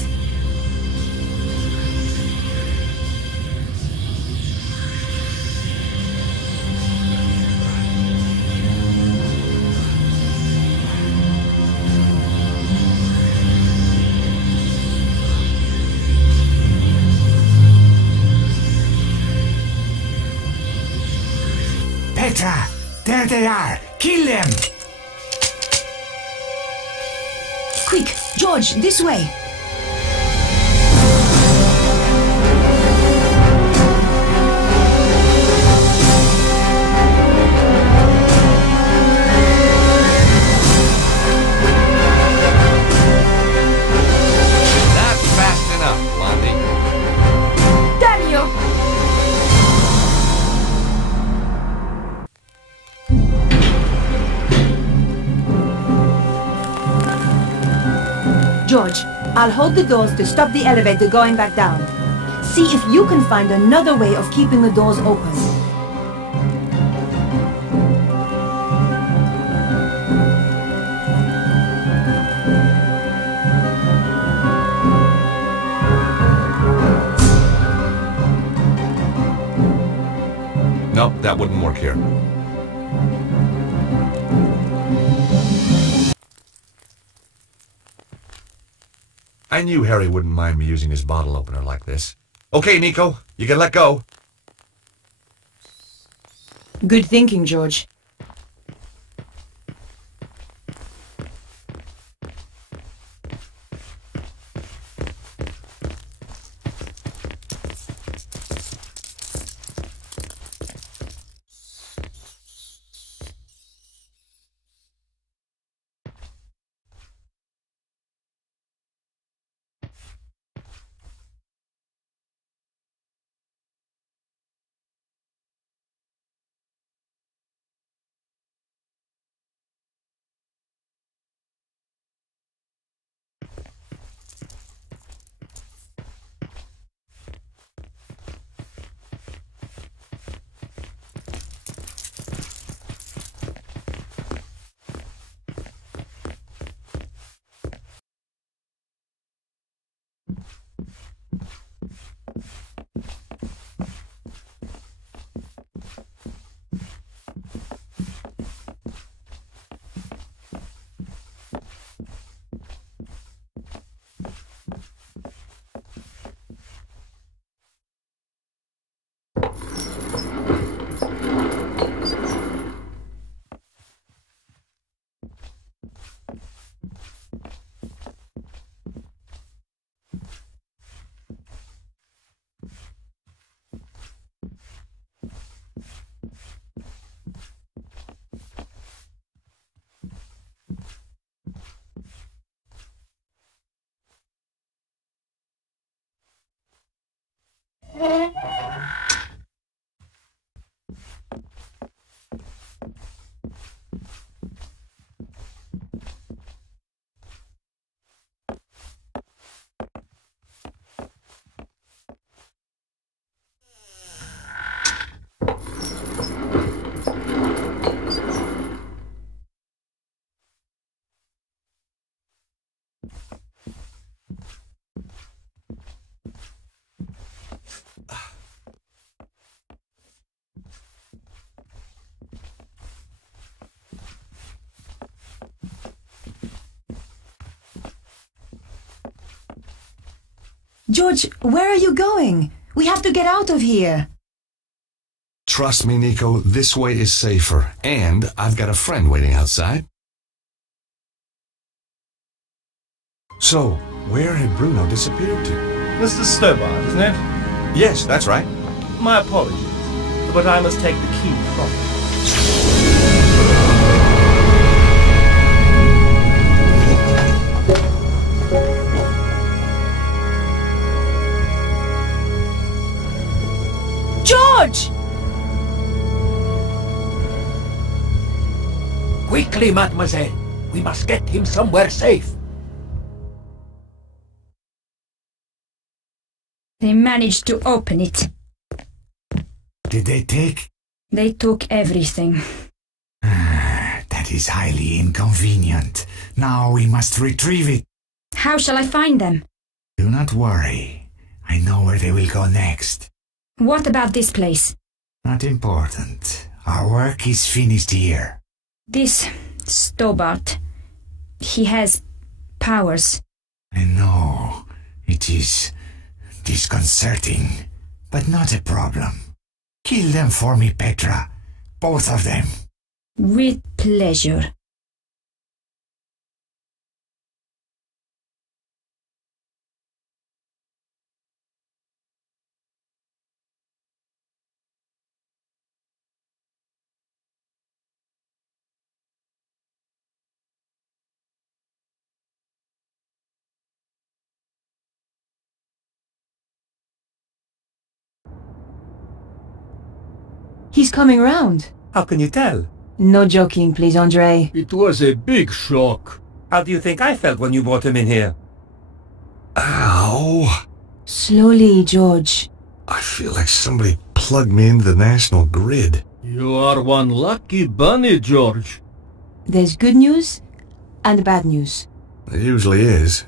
Petra! There they are! Kill them! Quick, George, this way. Not fast enough, Blondie. Damn you! George, I'll hold the doors to stop the elevator going back down. See if you can find another way of keeping the doors open. Nope, that wouldn't work here. I knew Harry wouldn't mind me using his bottle opener like this. Okay, Nico, you can let go. Good thinking, George. George, where are you going? We have to get out of here. Trust me, Nico, this way is safer. And I've got a friend waiting outside. So, where had Bruno disappeared to? Mr. Stobart, isn't it? Yes, that's right. My apologies, but I must take the key from you. George! Quickly, mademoiselle. We must get him somewhere safe. They managed to open it. Did they take? They took everything. That It is highly inconvenient. Now we must retrieve it. How shall I find them? Do not worry. I know where they will go next. What about this place? Not important. Our work is finished here. This Stobart, he has powers. I know. It is disconcerting, but not a problem. Kill them for me, Petra. Both of them. With pleasure. He's coming round. How can you tell? No joking, please, Andre. It was a big shock. How do you think I felt when you brought him in here? Ow! Slowly, George. I feel like somebody plugged me into the national grid. You are one lucky bunny, George. There's good news and bad news. It usually is.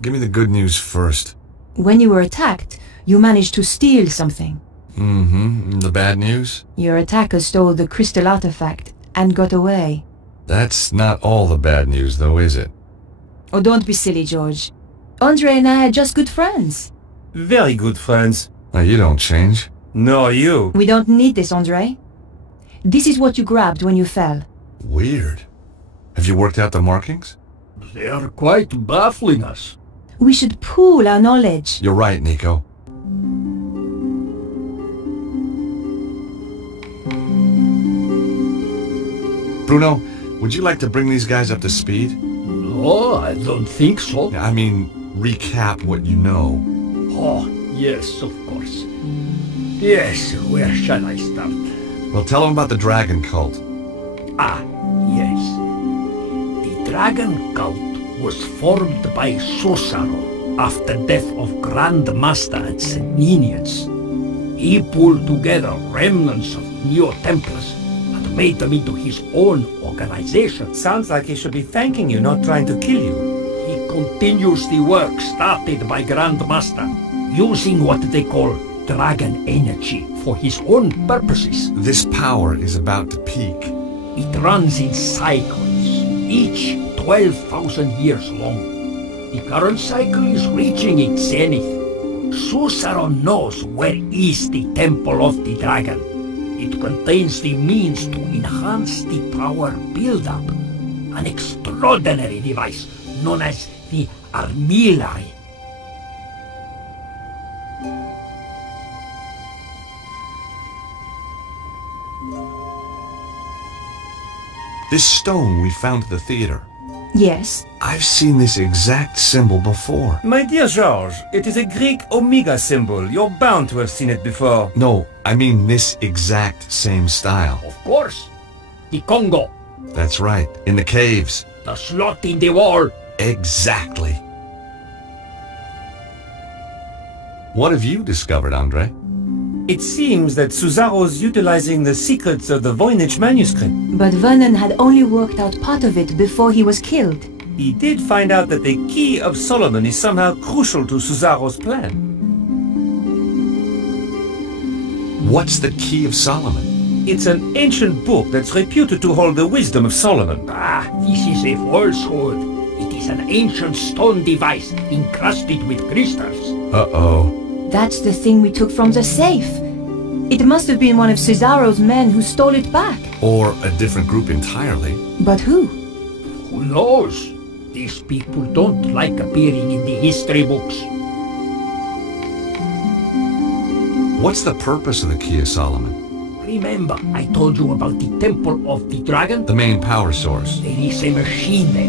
Give me the good news first. When you were attacked, you managed to steal something. Mm-hmm. The bad news? Your attacker stole the crystal artifact and got away. That's not all the bad news, though, is it? Oh, don't be silly, George. Andre and I are just good friends. Very good friends. Now, you don't change. Nor you. We don't need this, Andre. This is what you grabbed when you fell. Weird. Have you worked out the markings? They are quite baffling us. We should pool our knowledge. You're right, Nico. Bruno, would you like to bring these guys up to speed? No, I don't think so. I mean, recap what you know. Oh, yes, of course. Yes, where shall I start? Well, tell them about the dragon cult. Ah, yes. The dragon cult was formed by Susaro after death of Grand Master at St. Ninians. He pulled together remnants of Neo-Templars and made them into his own organization. Sounds like he should be thanking you, not trying to kill you. He continues the work started by Grand Master, using what they call dragon energy for his own purposes. This power is about to peak. It runs in cycles, each 12,000 years long. The current cycle is reaching its zenith. Susaro knows where is the Temple of the Dragon. It contains the means to enhance the power build-up. An extraordinary device known as the Armillary. This stone we found at the theater. Yes. I've seen this exact symbol before. My dear George, it is a Greek omega symbol. You're bound to have seen it before. No, I mean this exact same style. Of course. The Congo. That's right, in the caves. The slot in the wall. Exactly. What have you discovered, Andre? It seems that Suzaro's utilizing the secrets of the Voynich manuscript. But Vernon had only worked out part of it before he was killed. He did find out that the Key of Solomon is somehow crucial to Suzaro's plan. What's the Key of Solomon? It's an ancient book that's reputed to hold the wisdom of Solomon. Ah, this is a falsehood. It is an ancient stone device encrusted with crystals. Uh-oh. That's the thing we took from the safe. It must have been one of Cesaro's men who stole it back. Or a different group entirely. But who? Who knows? These people don't like appearing in the history books. What's the purpose of the Key of Solomon? Remember, I told you about the Temple of the Dragon? The main power source. There is a machine there.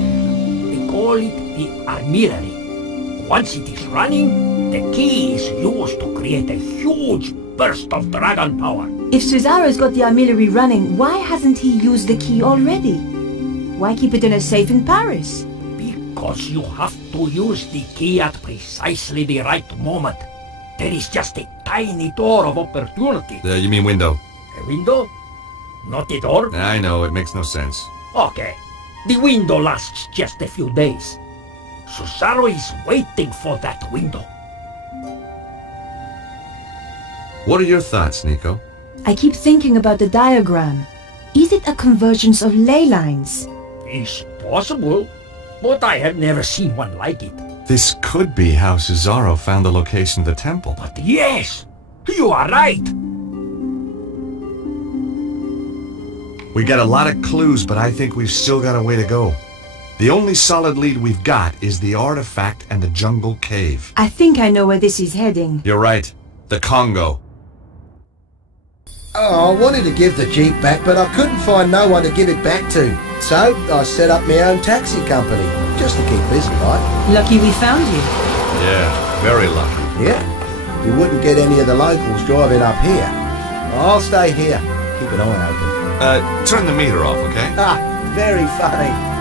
They call it the Armillary. Once it is running, the key is used to create a huge burst of dragon power. If Cesaro's got the armillary running, why hasn't he used the key already? Why keep it in a safe in Paris? Because you have to use the key at precisely the right moment. There is just a tiny door of opportunity. You mean window? A window? Not a door? I know, it makes no sense. Okay, the window lasts just a few days. Susaro is waiting for that window. What are your thoughts, Nico? I keep thinking about the diagram. Is it a convergence of ley lines? It's possible, but I have never seen one like it. This could be how Susaro found the location of the temple. But yes, you are right. We got a lot of clues, but I think we've still got a way to go. The only solid lead we've got is the artifact and the jungle cave. I think I know where this is heading. You're right. The Congo. Oh, I wanted to give the Jeep back, but I couldn't find no one to give it back to. So, I set up my own taxi company, just to keep busy, right? Lucky we found you. Yeah, very lucky. Yeah. We wouldn't get any of the locals driving up here. I'll stay here. Keep an eye open. Turn the meter off, okay? Ah, very funny.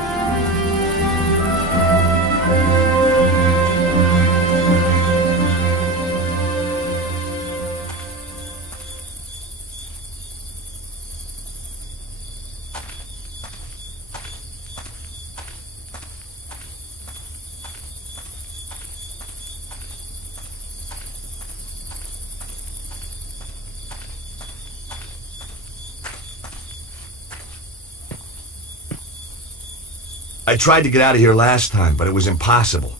I tried to get out of here last time, but it was impossible.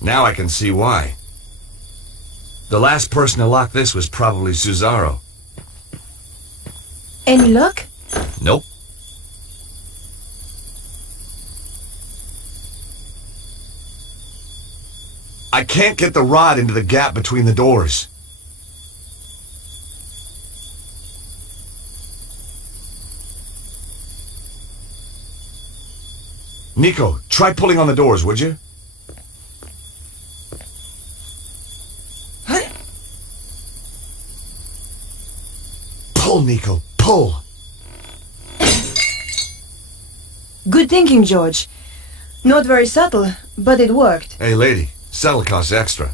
Now I can see why. The last person to lock this was probably Susaro. Any luck? Nope. I can't get the rod into the gap between the doors. Nico, try pulling on the doors, would you? Pull, Nico, pull! Good thinking, George. Not very subtle, but it worked. Hey, lady, settle costs extra.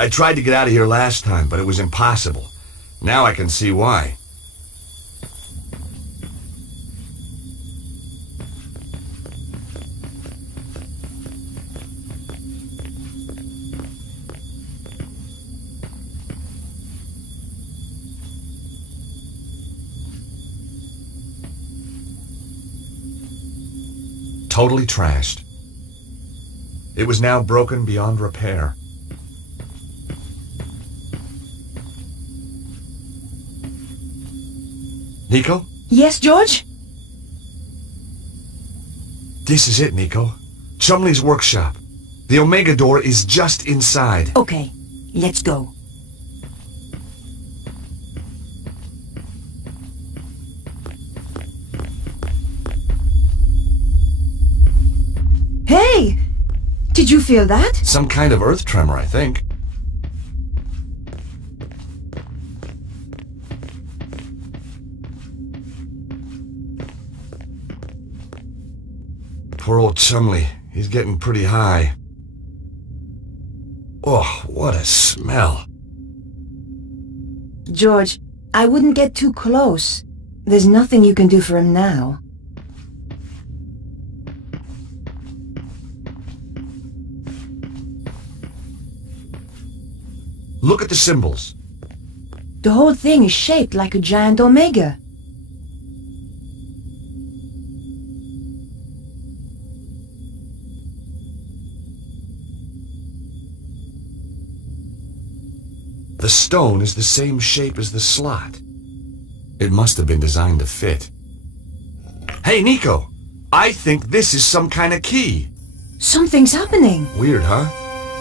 I tried to get out of here last time, but it was impossible. Now I can see why. Totally trashed. It was now broken beyond repair. Nico? Yes, George? This is it, Nico. Chumley's workshop. The Omega door is just inside. Okay, let's go. Hey! Did you feel that? Some kind of earth tremor, I think. Poor old Chumley. He's getting pretty high. Oh, what a smell. George, I wouldn't get too close. There's nothing you can do for him now. Look at the symbols. The whole thing is shaped like a giant Omega. The stone is the same shape as the slot. It must have been designed to fit. Hey, Nico! I think this is some kind of key. Something's happening. Weird, huh?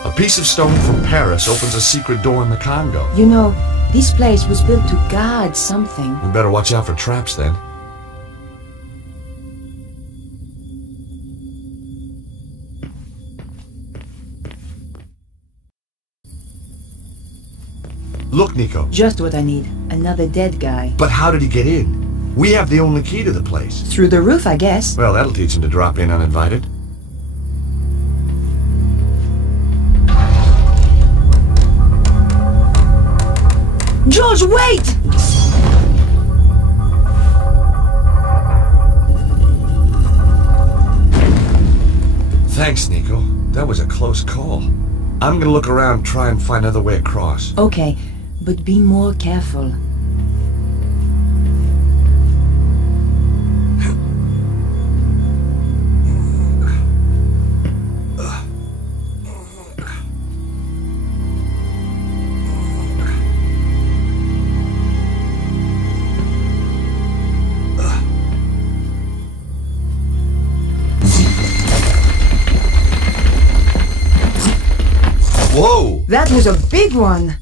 A piece of stone from Paris opens a secret door in the Congo. You know, this place was built to guard something. We better watch out for traps then. Look, Nico. Just what I need. Another dead guy. But how did he get in? We have the only key to the place. Through the roof, I guess. Well, that'll teach him to drop in uninvited. George, wait! Thanks, Nico. That was a close call. I'm gonna look around and try and find another way across. Okay, but be more careful. Whoa! That was a big one!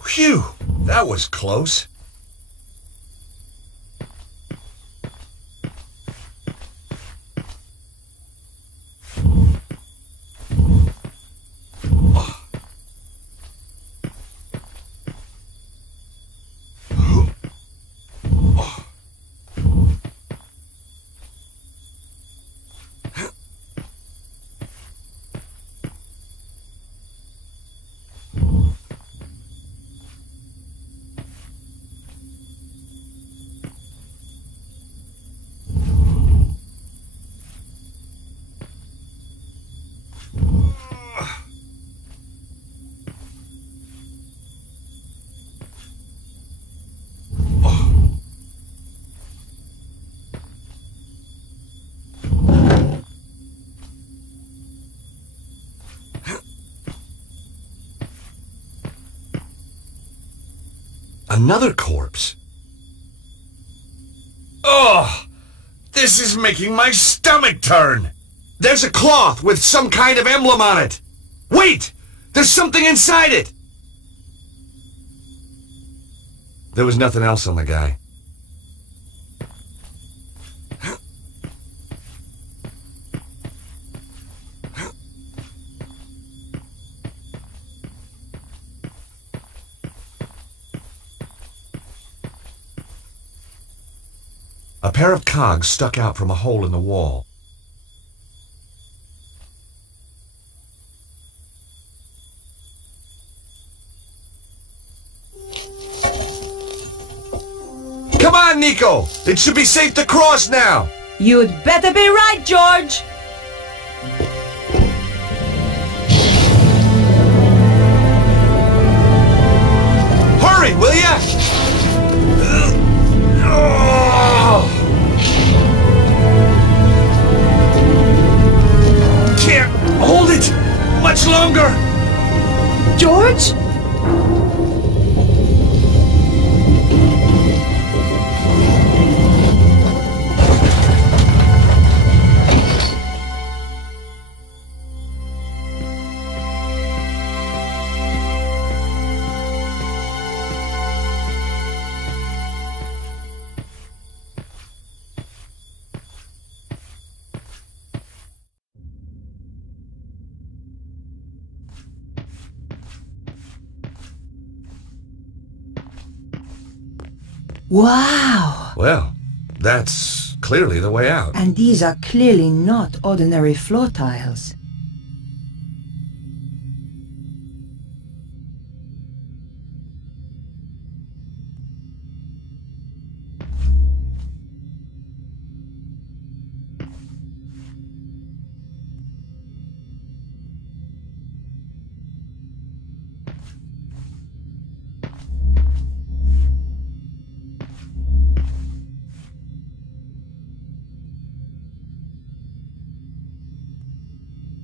Phew! That was close. Another corpse? Ugh! This is making my stomach turn! There's a cloth with some kind of emblem on it! Wait! There's something inside it! There was nothing else on the guy. A pair of cogs stuck out from a hole in the wall. Come on, Nico! It should be safe to cross now! You'd better be right, George! Hurry, will ya? Can't hold it much longer! George? Wow! Well, that's clearly the way out. And these are clearly not ordinary floor tiles.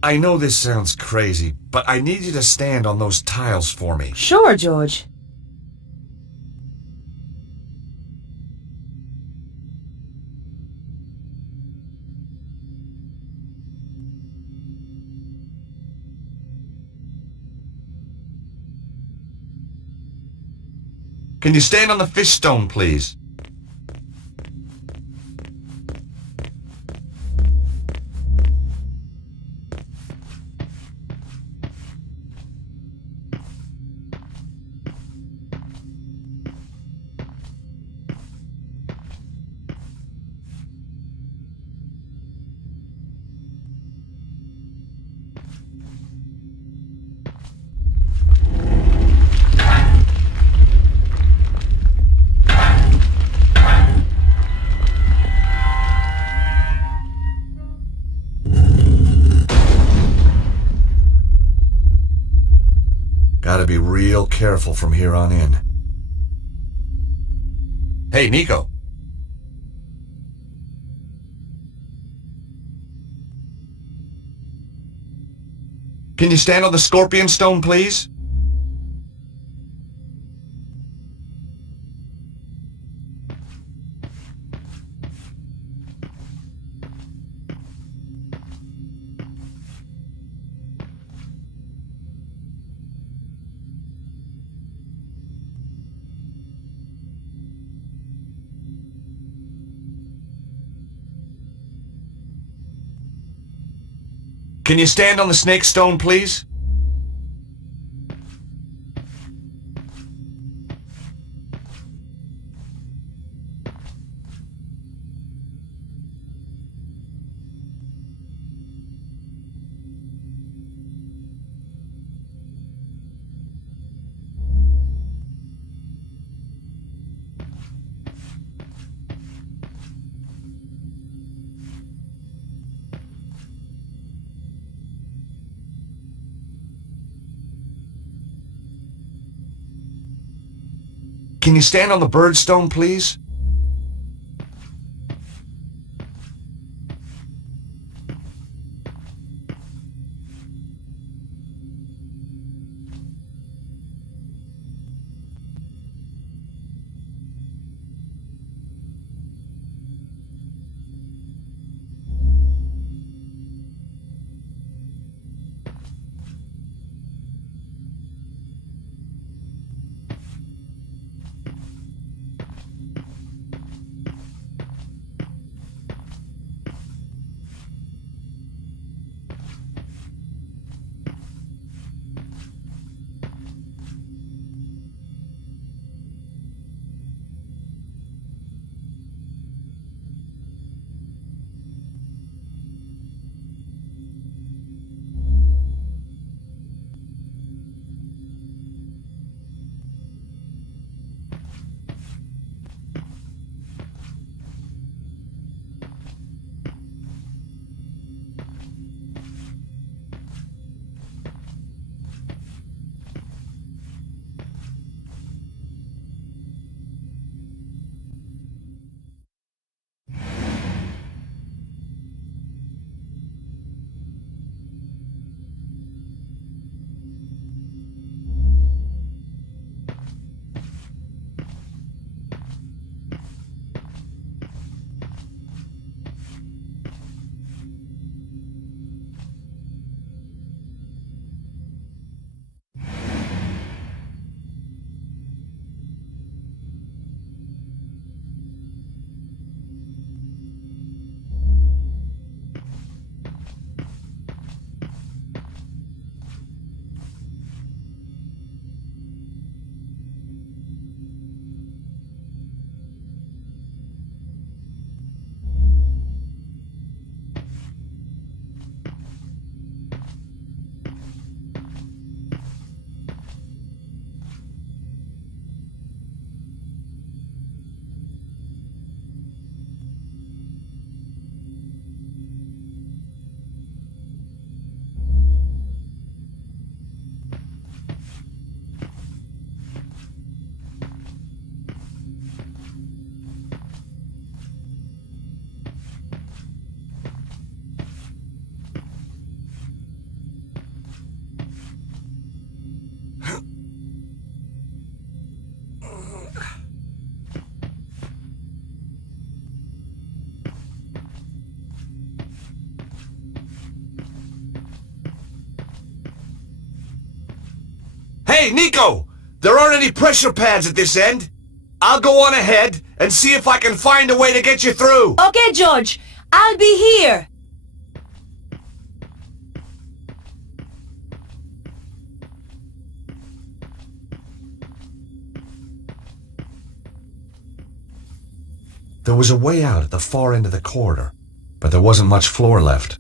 I know this sounds crazy, but I need you to stand on those tiles for me. Sure, George. Can you stand on the fish stone, please? Gotta be real careful from here on in. Hey, Nico. Can you stand on the scorpion stone, please? Can you stand on the snake stone, please? Can you stand on the bird stone, please? Hey, Nico! There aren't any pressure pads at this end! I'll go on ahead and see if I can find a way to get you through. Okay, George. I'll be here. There was a way out at the far end of the corridor, but there wasn't much floor left.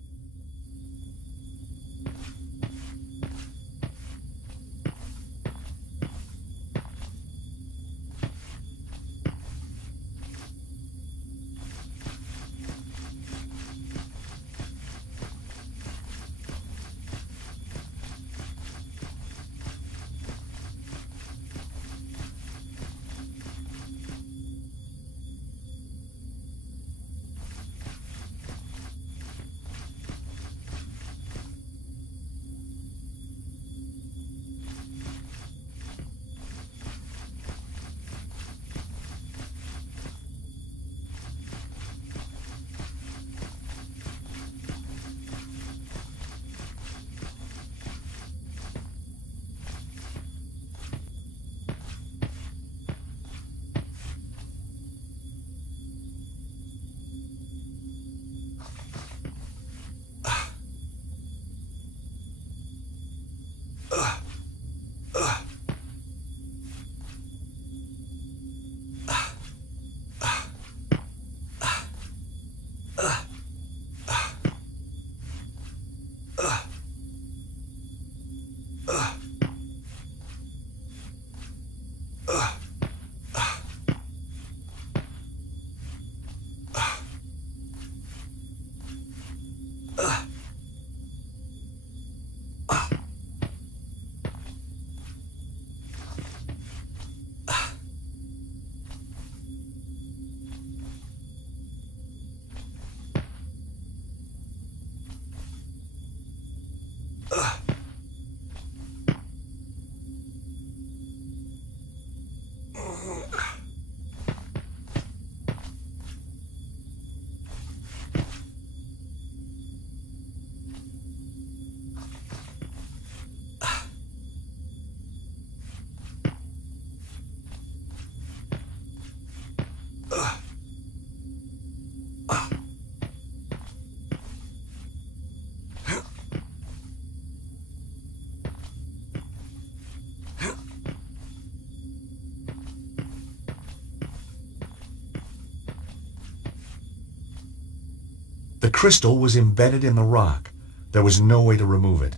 The crystal was embedded in the rock. There was no way to remove it.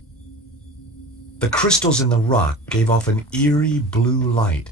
The crystals in the rock gave off an eerie blue light.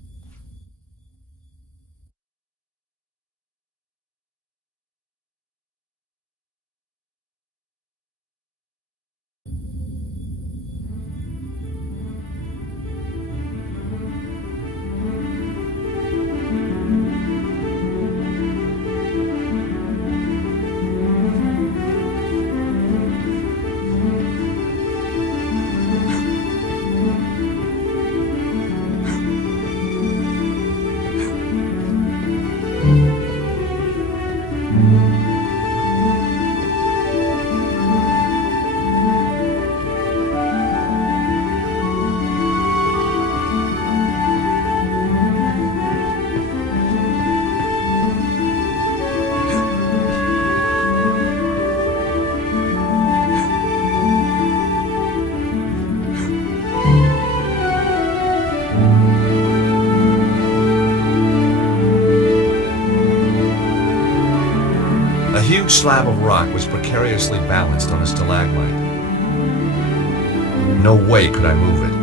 A huge slab of rock was precariously balanced on a stalagmite. No way could I move it.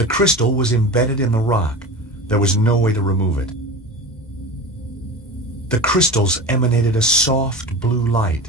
The crystal was embedded in the rock. There was no way to remove it. The crystals emanated a soft blue light.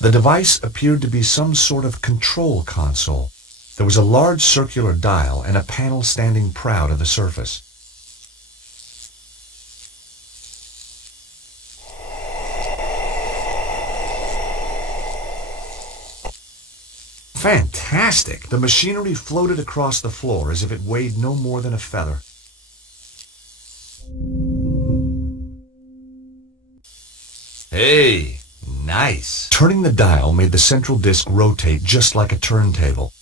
The device appeared to be some sort of control console. There was a large circular dial and a panel standing proud of the surface. Fantastic! The machinery floated across the floor as if it weighed no more than a feather. Hey! Nice. Turning the dial made the central disc rotate just like a turntable.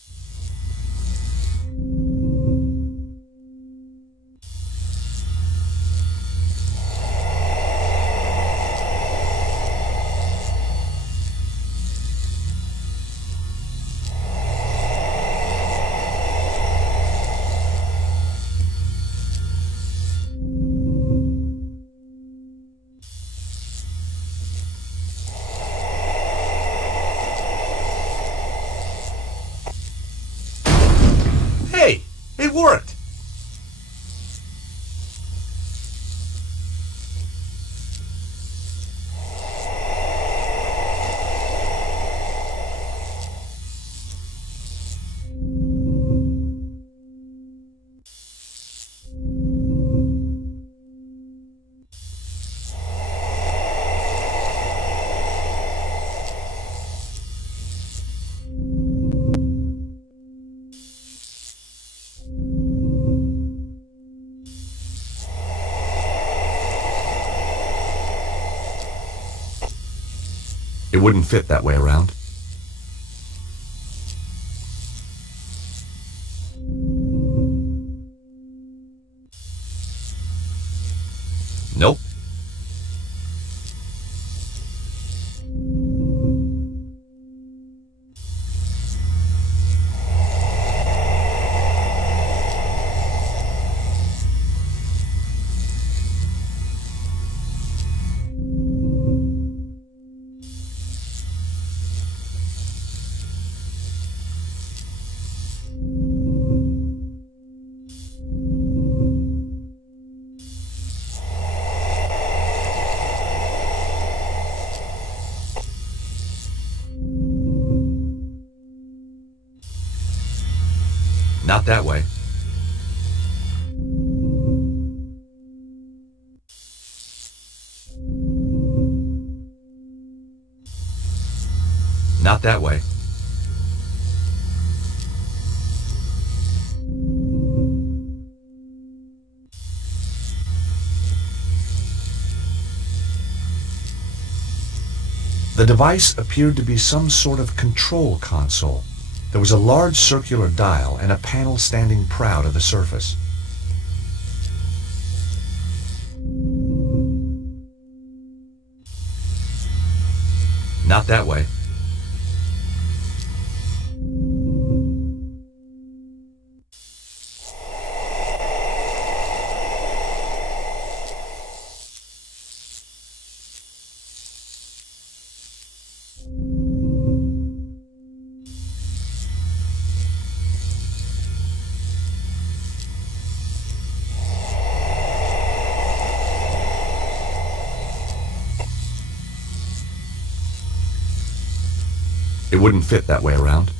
Hey, it worked! It wouldn't fit that way around. Nope. Not that way. Not that way. The device appeared to be some sort of control console. There was a large circular dial and a panel standing proud of the surface. Not that way. It wouldn't fit that way around.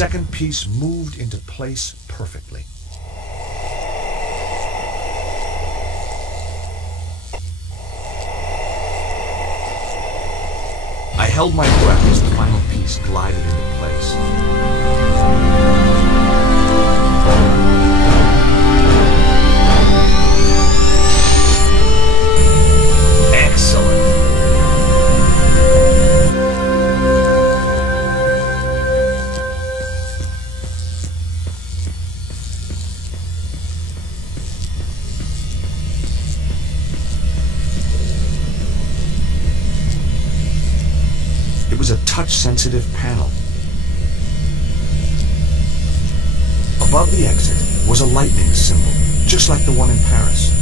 second piece moved into place perfectly. I held my breath as the final piece glided into place. Excellent. It was a touch-sensitive panel. Above the exit was a lightning symbol, just like the one in Paris.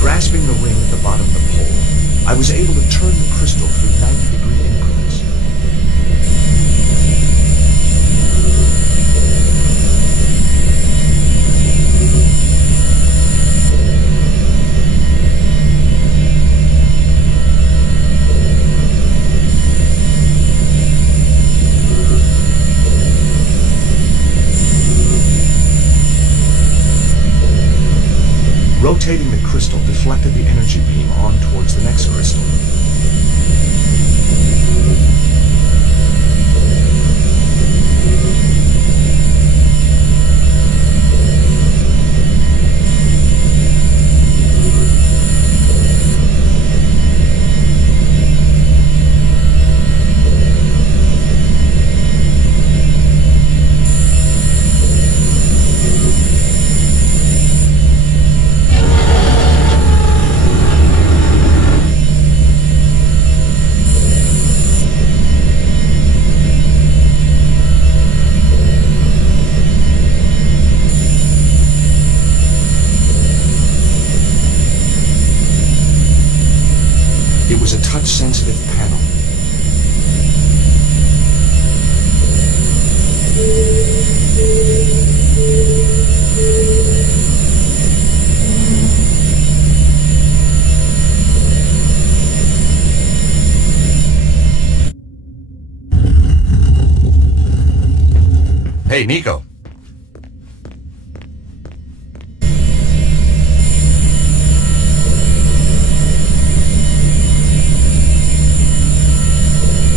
Grasping the ring at the bottom of the pole, I was able to turn the crystal through 90-degree increments. Rotating the crystal deflected the energy beam on towards the next crystal. It was a touch-sensitive panel. Hey, Nico.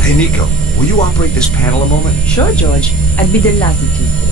Hey, Nico, will you operate this panel a moment? Sure, George. I'd be delighted to.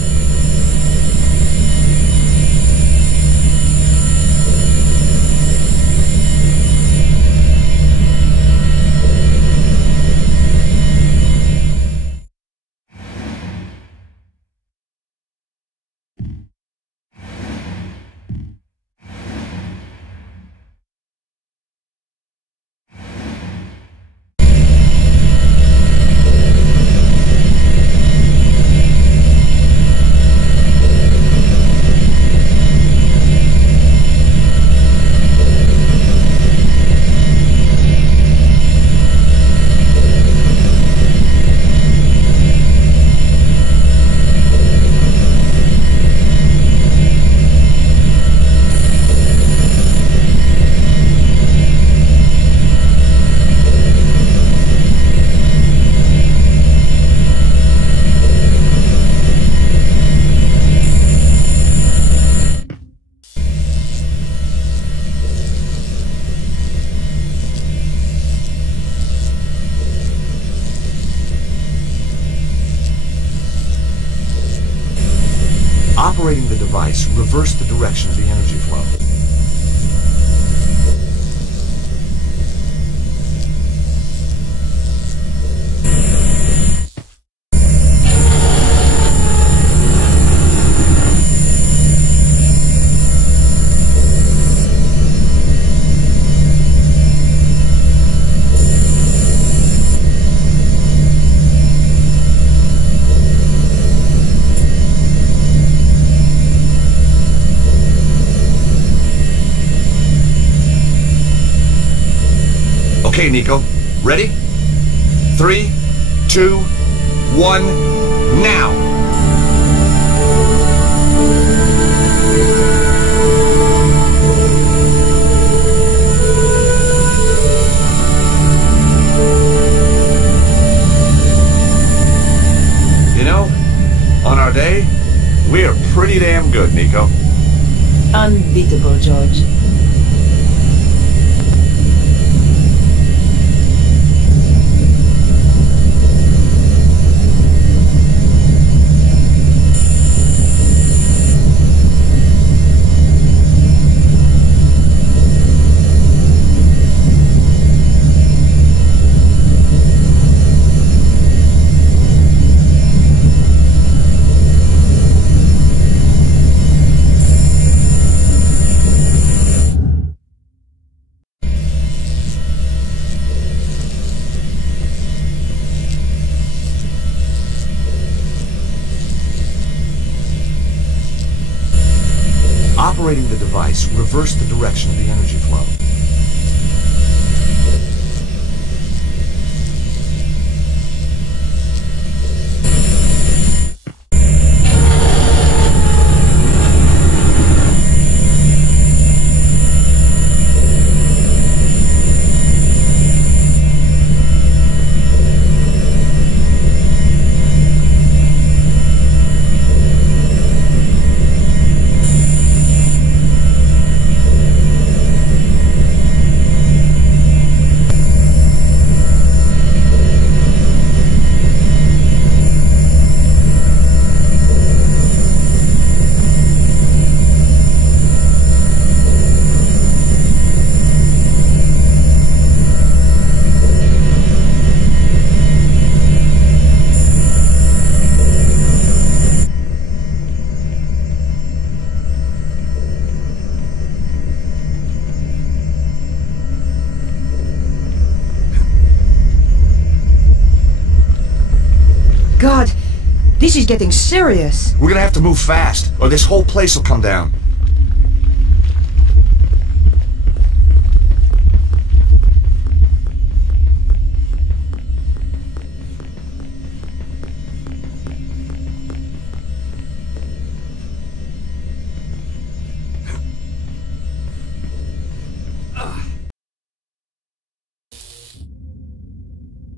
Operating the device reversed the direction of the energy flow. Okay, Nico. Ready? 3, 2, 1, now! You know, on our day, we're pretty damn good, Nico. Unbeatable, George. Operating the device reversed the direction of the energy flow. God, this is getting serious. We're gonna have to move fast, or this whole place will come down.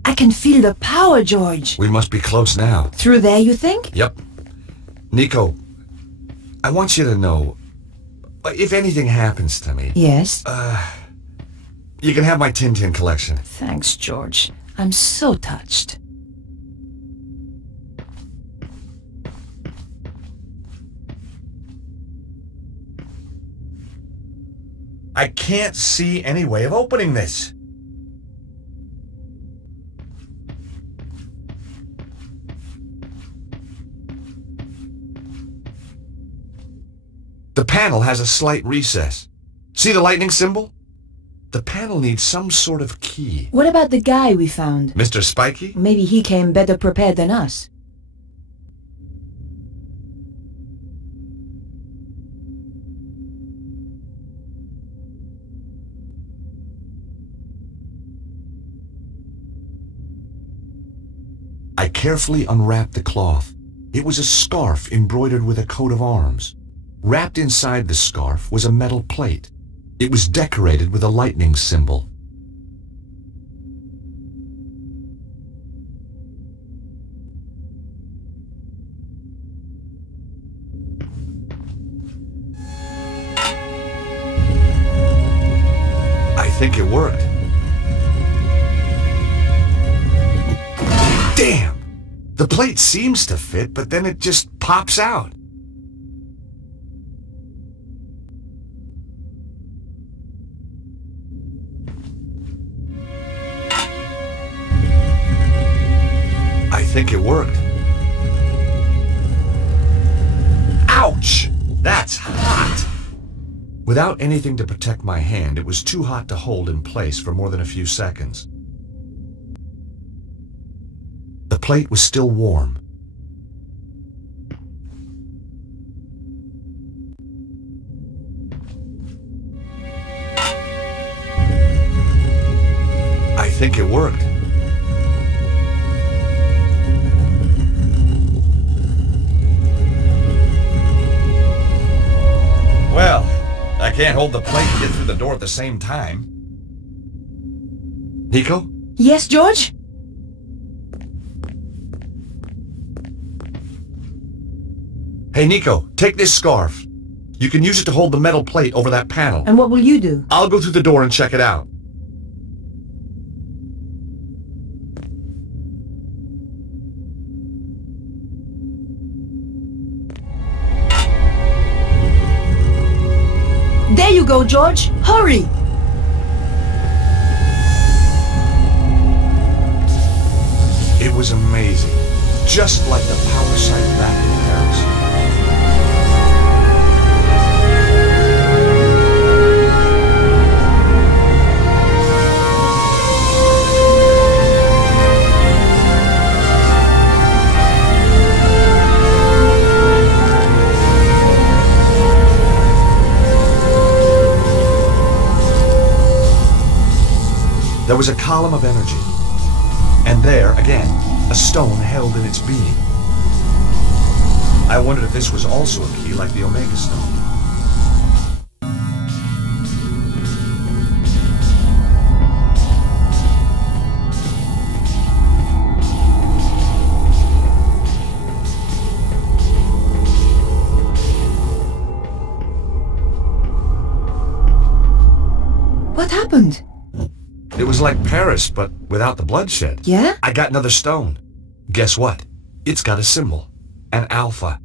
I can feel the power, George. We must be close now. Through there, you think? Yep. Nico, I want you to know, if anything happens to me... Yes? You can have my Tintin collection. Thanks, George. I'm so touched. I can't see any way of opening this. The panel has a slight recess. See the lightning symbol? The panel needs some sort of key. What about the guy we found? Mr. Spiky? Maybe he came better prepared than us. I carefully unwrapped the cloth. It was a scarf embroidered with a coat of arms. Wrapped inside the scarf was a metal plate. It was decorated with a lightning symbol. I think it worked. Damn! The plate seems to fit, but then it just pops out. I think it worked. Ouch! That's hot! Without anything to protect my hand, it was too hot to hold in place for more than a few seconds. The plate was still warm. I think it worked. Well, I can't hold the plate and get through the door at the same time. Nico? Yes, George? Hey, Nico, take this scarf. You can use it to hold the metal plate over that panel. And what will you do? I'll go through the door and check it out. There you go, George. Hurry! It was amazing. Just like the power site back in Paris. There was a column of energy. And there, again, a stone held in its being. I wondered if this was also a key like the Omega Stone. What happened? It was like Paris, but without the bloodshed. Yeah? I got another stone. Guess what? It's got a symbol. An alpha.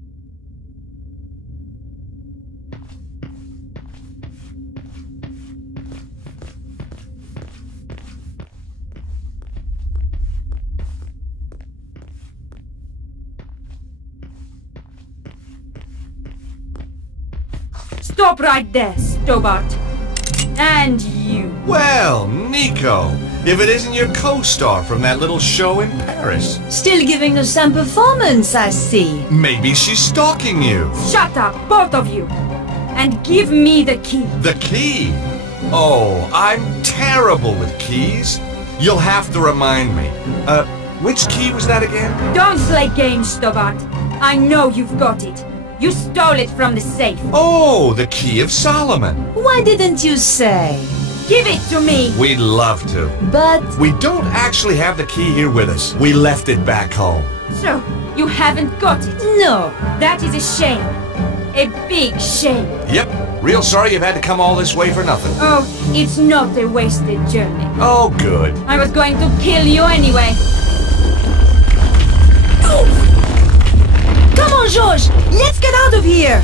Stop right there, Stobart. And you. Well, Nico, if it isn't your co-star from that little show in Paris. Still giving us some performance, I see. Maybe she's stalking you. Shut up, both of you. And give me the key. The key? Oh, I'm terrible with keys. You'll have to remind me. Which key was that again? Don't play games, Stobart. I know you've got it. You stole it from the safe. Oh, the Key of Solomon. Why didn't you say? Give it to me. We'd love to. But... we don't actually have the key here with us. We left it back home. So, you haven't got it? No. That is a shame. A big shame. Yep. Real sorry you've had to come all this way for nothing. Oh, it's not a wasted journey. Oh, good. I was going to kill you anyway. Oh! Come on, George! Let's get out of here!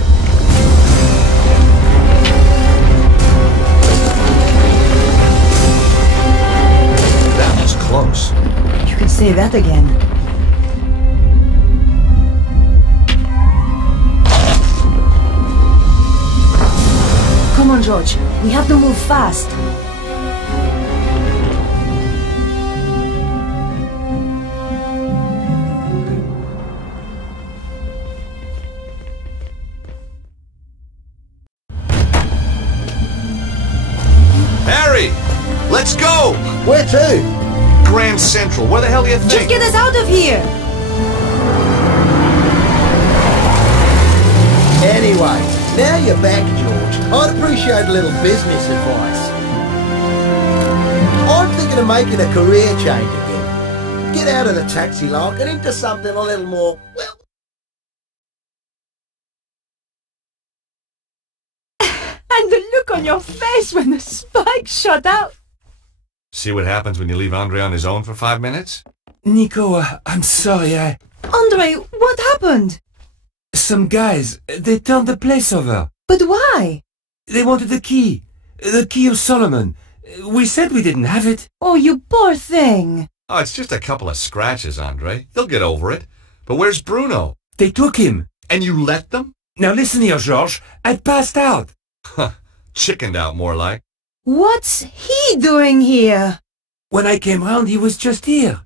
That was close. You can say that again. Come on, George. We have to move fast. Let's go! Where to? Grand Central. Where the hell do you think? Just get us out of here! Anyway, now you're back, George. I'd appreciate a little business advice. I'm thinking of making a career change again. Get out of the taxi like and into something a little more, well... And the look on your face when the spike shot out! See what happens when you leave Andre on his own for 5 minutes? Nico, I'm sorry, Andre, what happened? Some guys, they turned the place over. But why? They wanted the Key of Solomon. We said we didn't have it. Oh, you poor thing. Oh, it's just a couple of scratches, Andre. He'll get over it. But where's Bruno? They took him. And you let them? Now listen here, Georges. I passed out. Huh. Chickened out, more like. What's he doing here? When I came round, he was just here.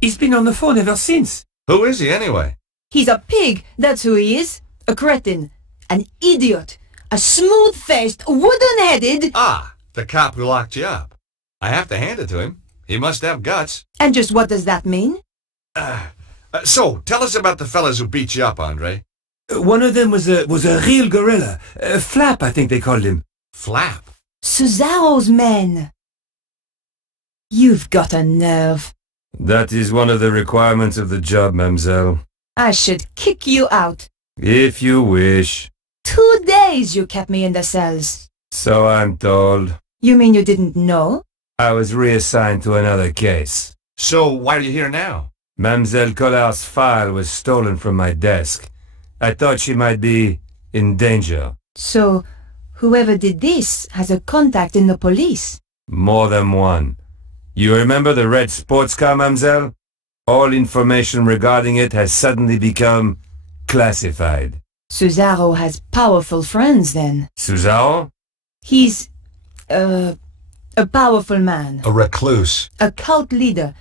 He's been on the phone ever since. Who is he, anyway? He's a pig, that's who he is. A cretin. An idiot. A smooth-faced, wooden-headed... Ah, the cop who locked you up. I have to hand it to him. He must have guts. And just what does that mean? So, tell us about the fellas who beat you up, Andre. One of them was a real gorilla. Flap, I think they called him. Flap? Cesaro's men. You've got a nerve. That is one of the requirements of the job, mademoiselle. I should kick you out. If you wish. 2 days you kept me in the cells. So I'm told. You mean you didn't know? I was reassigned to another case. So, why are you here now? Mademoiselle Collard's file was stolen from my desk. I thought she might be in danger. So, whoever did this has a contact in the police? More than one. You remember the red sports car, mademoiselle? All information regarding it has suddenly become classified. Cesaro has powerful friends, then. Cesaro? He's, a powerful man. A recluse. A cult leader.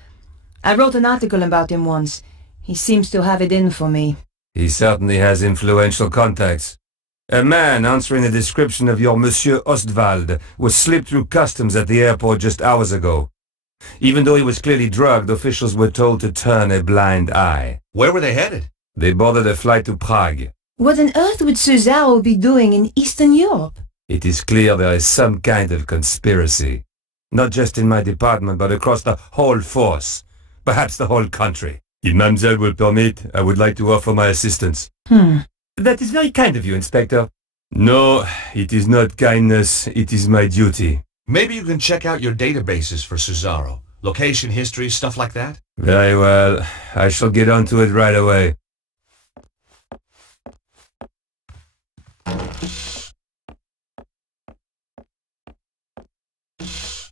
I wrote an article about him once. He seems to have it in for me. He certainly has influential contacts. A man answering the description of your Monsieur Ostwald was slipped through customs at the airport just hours ago. Even though he was clearly drugged, officials were told to turn a blind eye. Where were they headed? They boarded a flight to Prague. What on earth would Cesaro be doing in Eastern Europe? It is clear there is some kind of conspiracy. Not just in my department, but across the whole force. Perhaps the whole country. If mademoiselle will permit, I would like to offer my assistance. That is very kind of you, Inspector. No, it is not kindness, it is my duty. Maybe you can check out your databases for Cesaro. Location, history, stuff like that? Very well. I shall get onto it right away.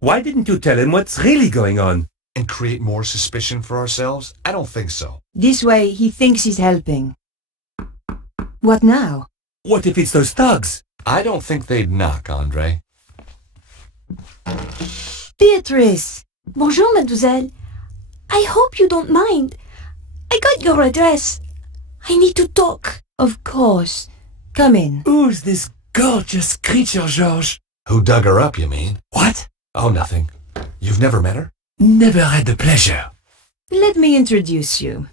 Why didn't you tell him what's really going on? And create more suspicion for ourselves? I don't think so. This way, he thinks he's helping. What now? What if it's those thugs? I don't think they'd knock, Andre. Beatrice! Bonjour, mademoiselle. I hope you don't mind. I got your address. I need to talk. Of course. Come in. Who's this gorgeous creature, Georges? Who dug her up, you mean? What? Oh, nothing. You've never met her? Never had the pleasure. Let me introduce you.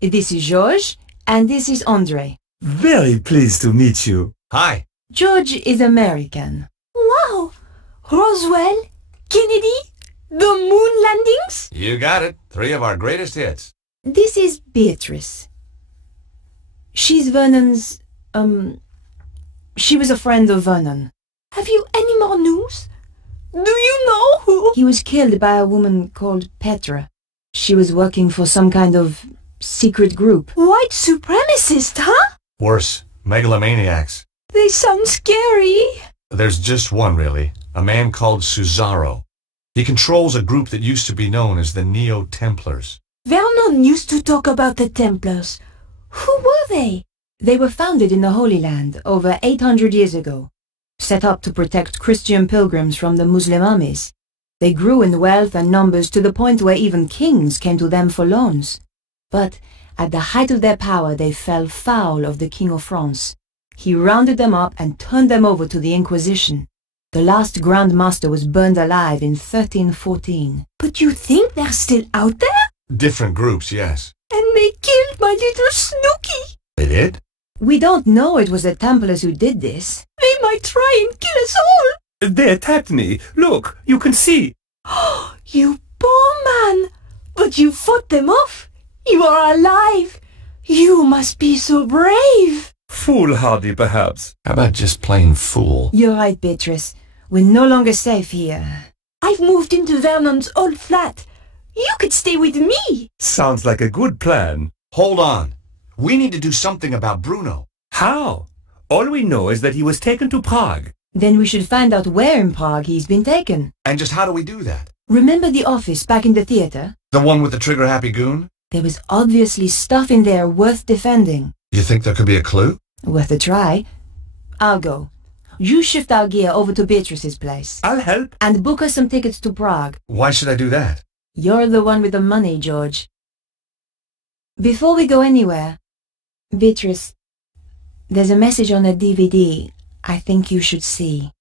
This is Georges, and this is Andre. Very pleased to meet you. Hi. George is American. Wow! Roswell? Kennedy? The moon landings? You got it. 3 of our greatest hits. This is Beatrice. She's Vernon's, she was a friend of Vernon. Have you any more news? Do you know who? He was killed by a woman called Petra. She was working for some kind of secret group. White supremacist, huh? Worse. Megalomaniacs. They sound scary. There's just one, really. A man called Cesaro. He controls a group that used to be known as the Neo-Templars. Vernon used to talk about the Templars. Who were they? They were founded in the Holy Land over 800 years ago, set up to protect Christian pilgrims from the Muslim armies. They grew in wealth and numbers to the point where even kings came to them for loans. But at the height of their power, they fell foul of the King of France. He rounded them up and turned them over to the Inquisition. The last Grand Master was burned alive in 1314. But you think they're still out there? Different groups, yes. And they killed my little Snooky. They did? We don't know it was the Templars who did this. They might try and kill us all. They attacked me. Look, you can see. Oh, you poor man. But you fought them off. You are alive. You must be so brave. Foolhardy, perhaps. How about just plain fool? You're right, Beatrice. We're no longer safe here. I've moved into Vernon's old flat. You could stay with me. Sounds like a good plan. Hold on. We need to do something about Bruno. How? All we know is that he was taken to Prague. Then we should find out where in Prague he's been taken. And just how do we do that? Remember the office back in the theater? The one with the trigger-happy goon? There was obviously stuff in there worth defending. You think there could be a clue? Worth a try. I'll go. You shift our gear over to Beatrice's place. I'll help. And book us some tickets to Prague. Why should I do that? You're the one with the money, George. Before we go anywhere, Beatrice, there's a message on a DVD I think you should see.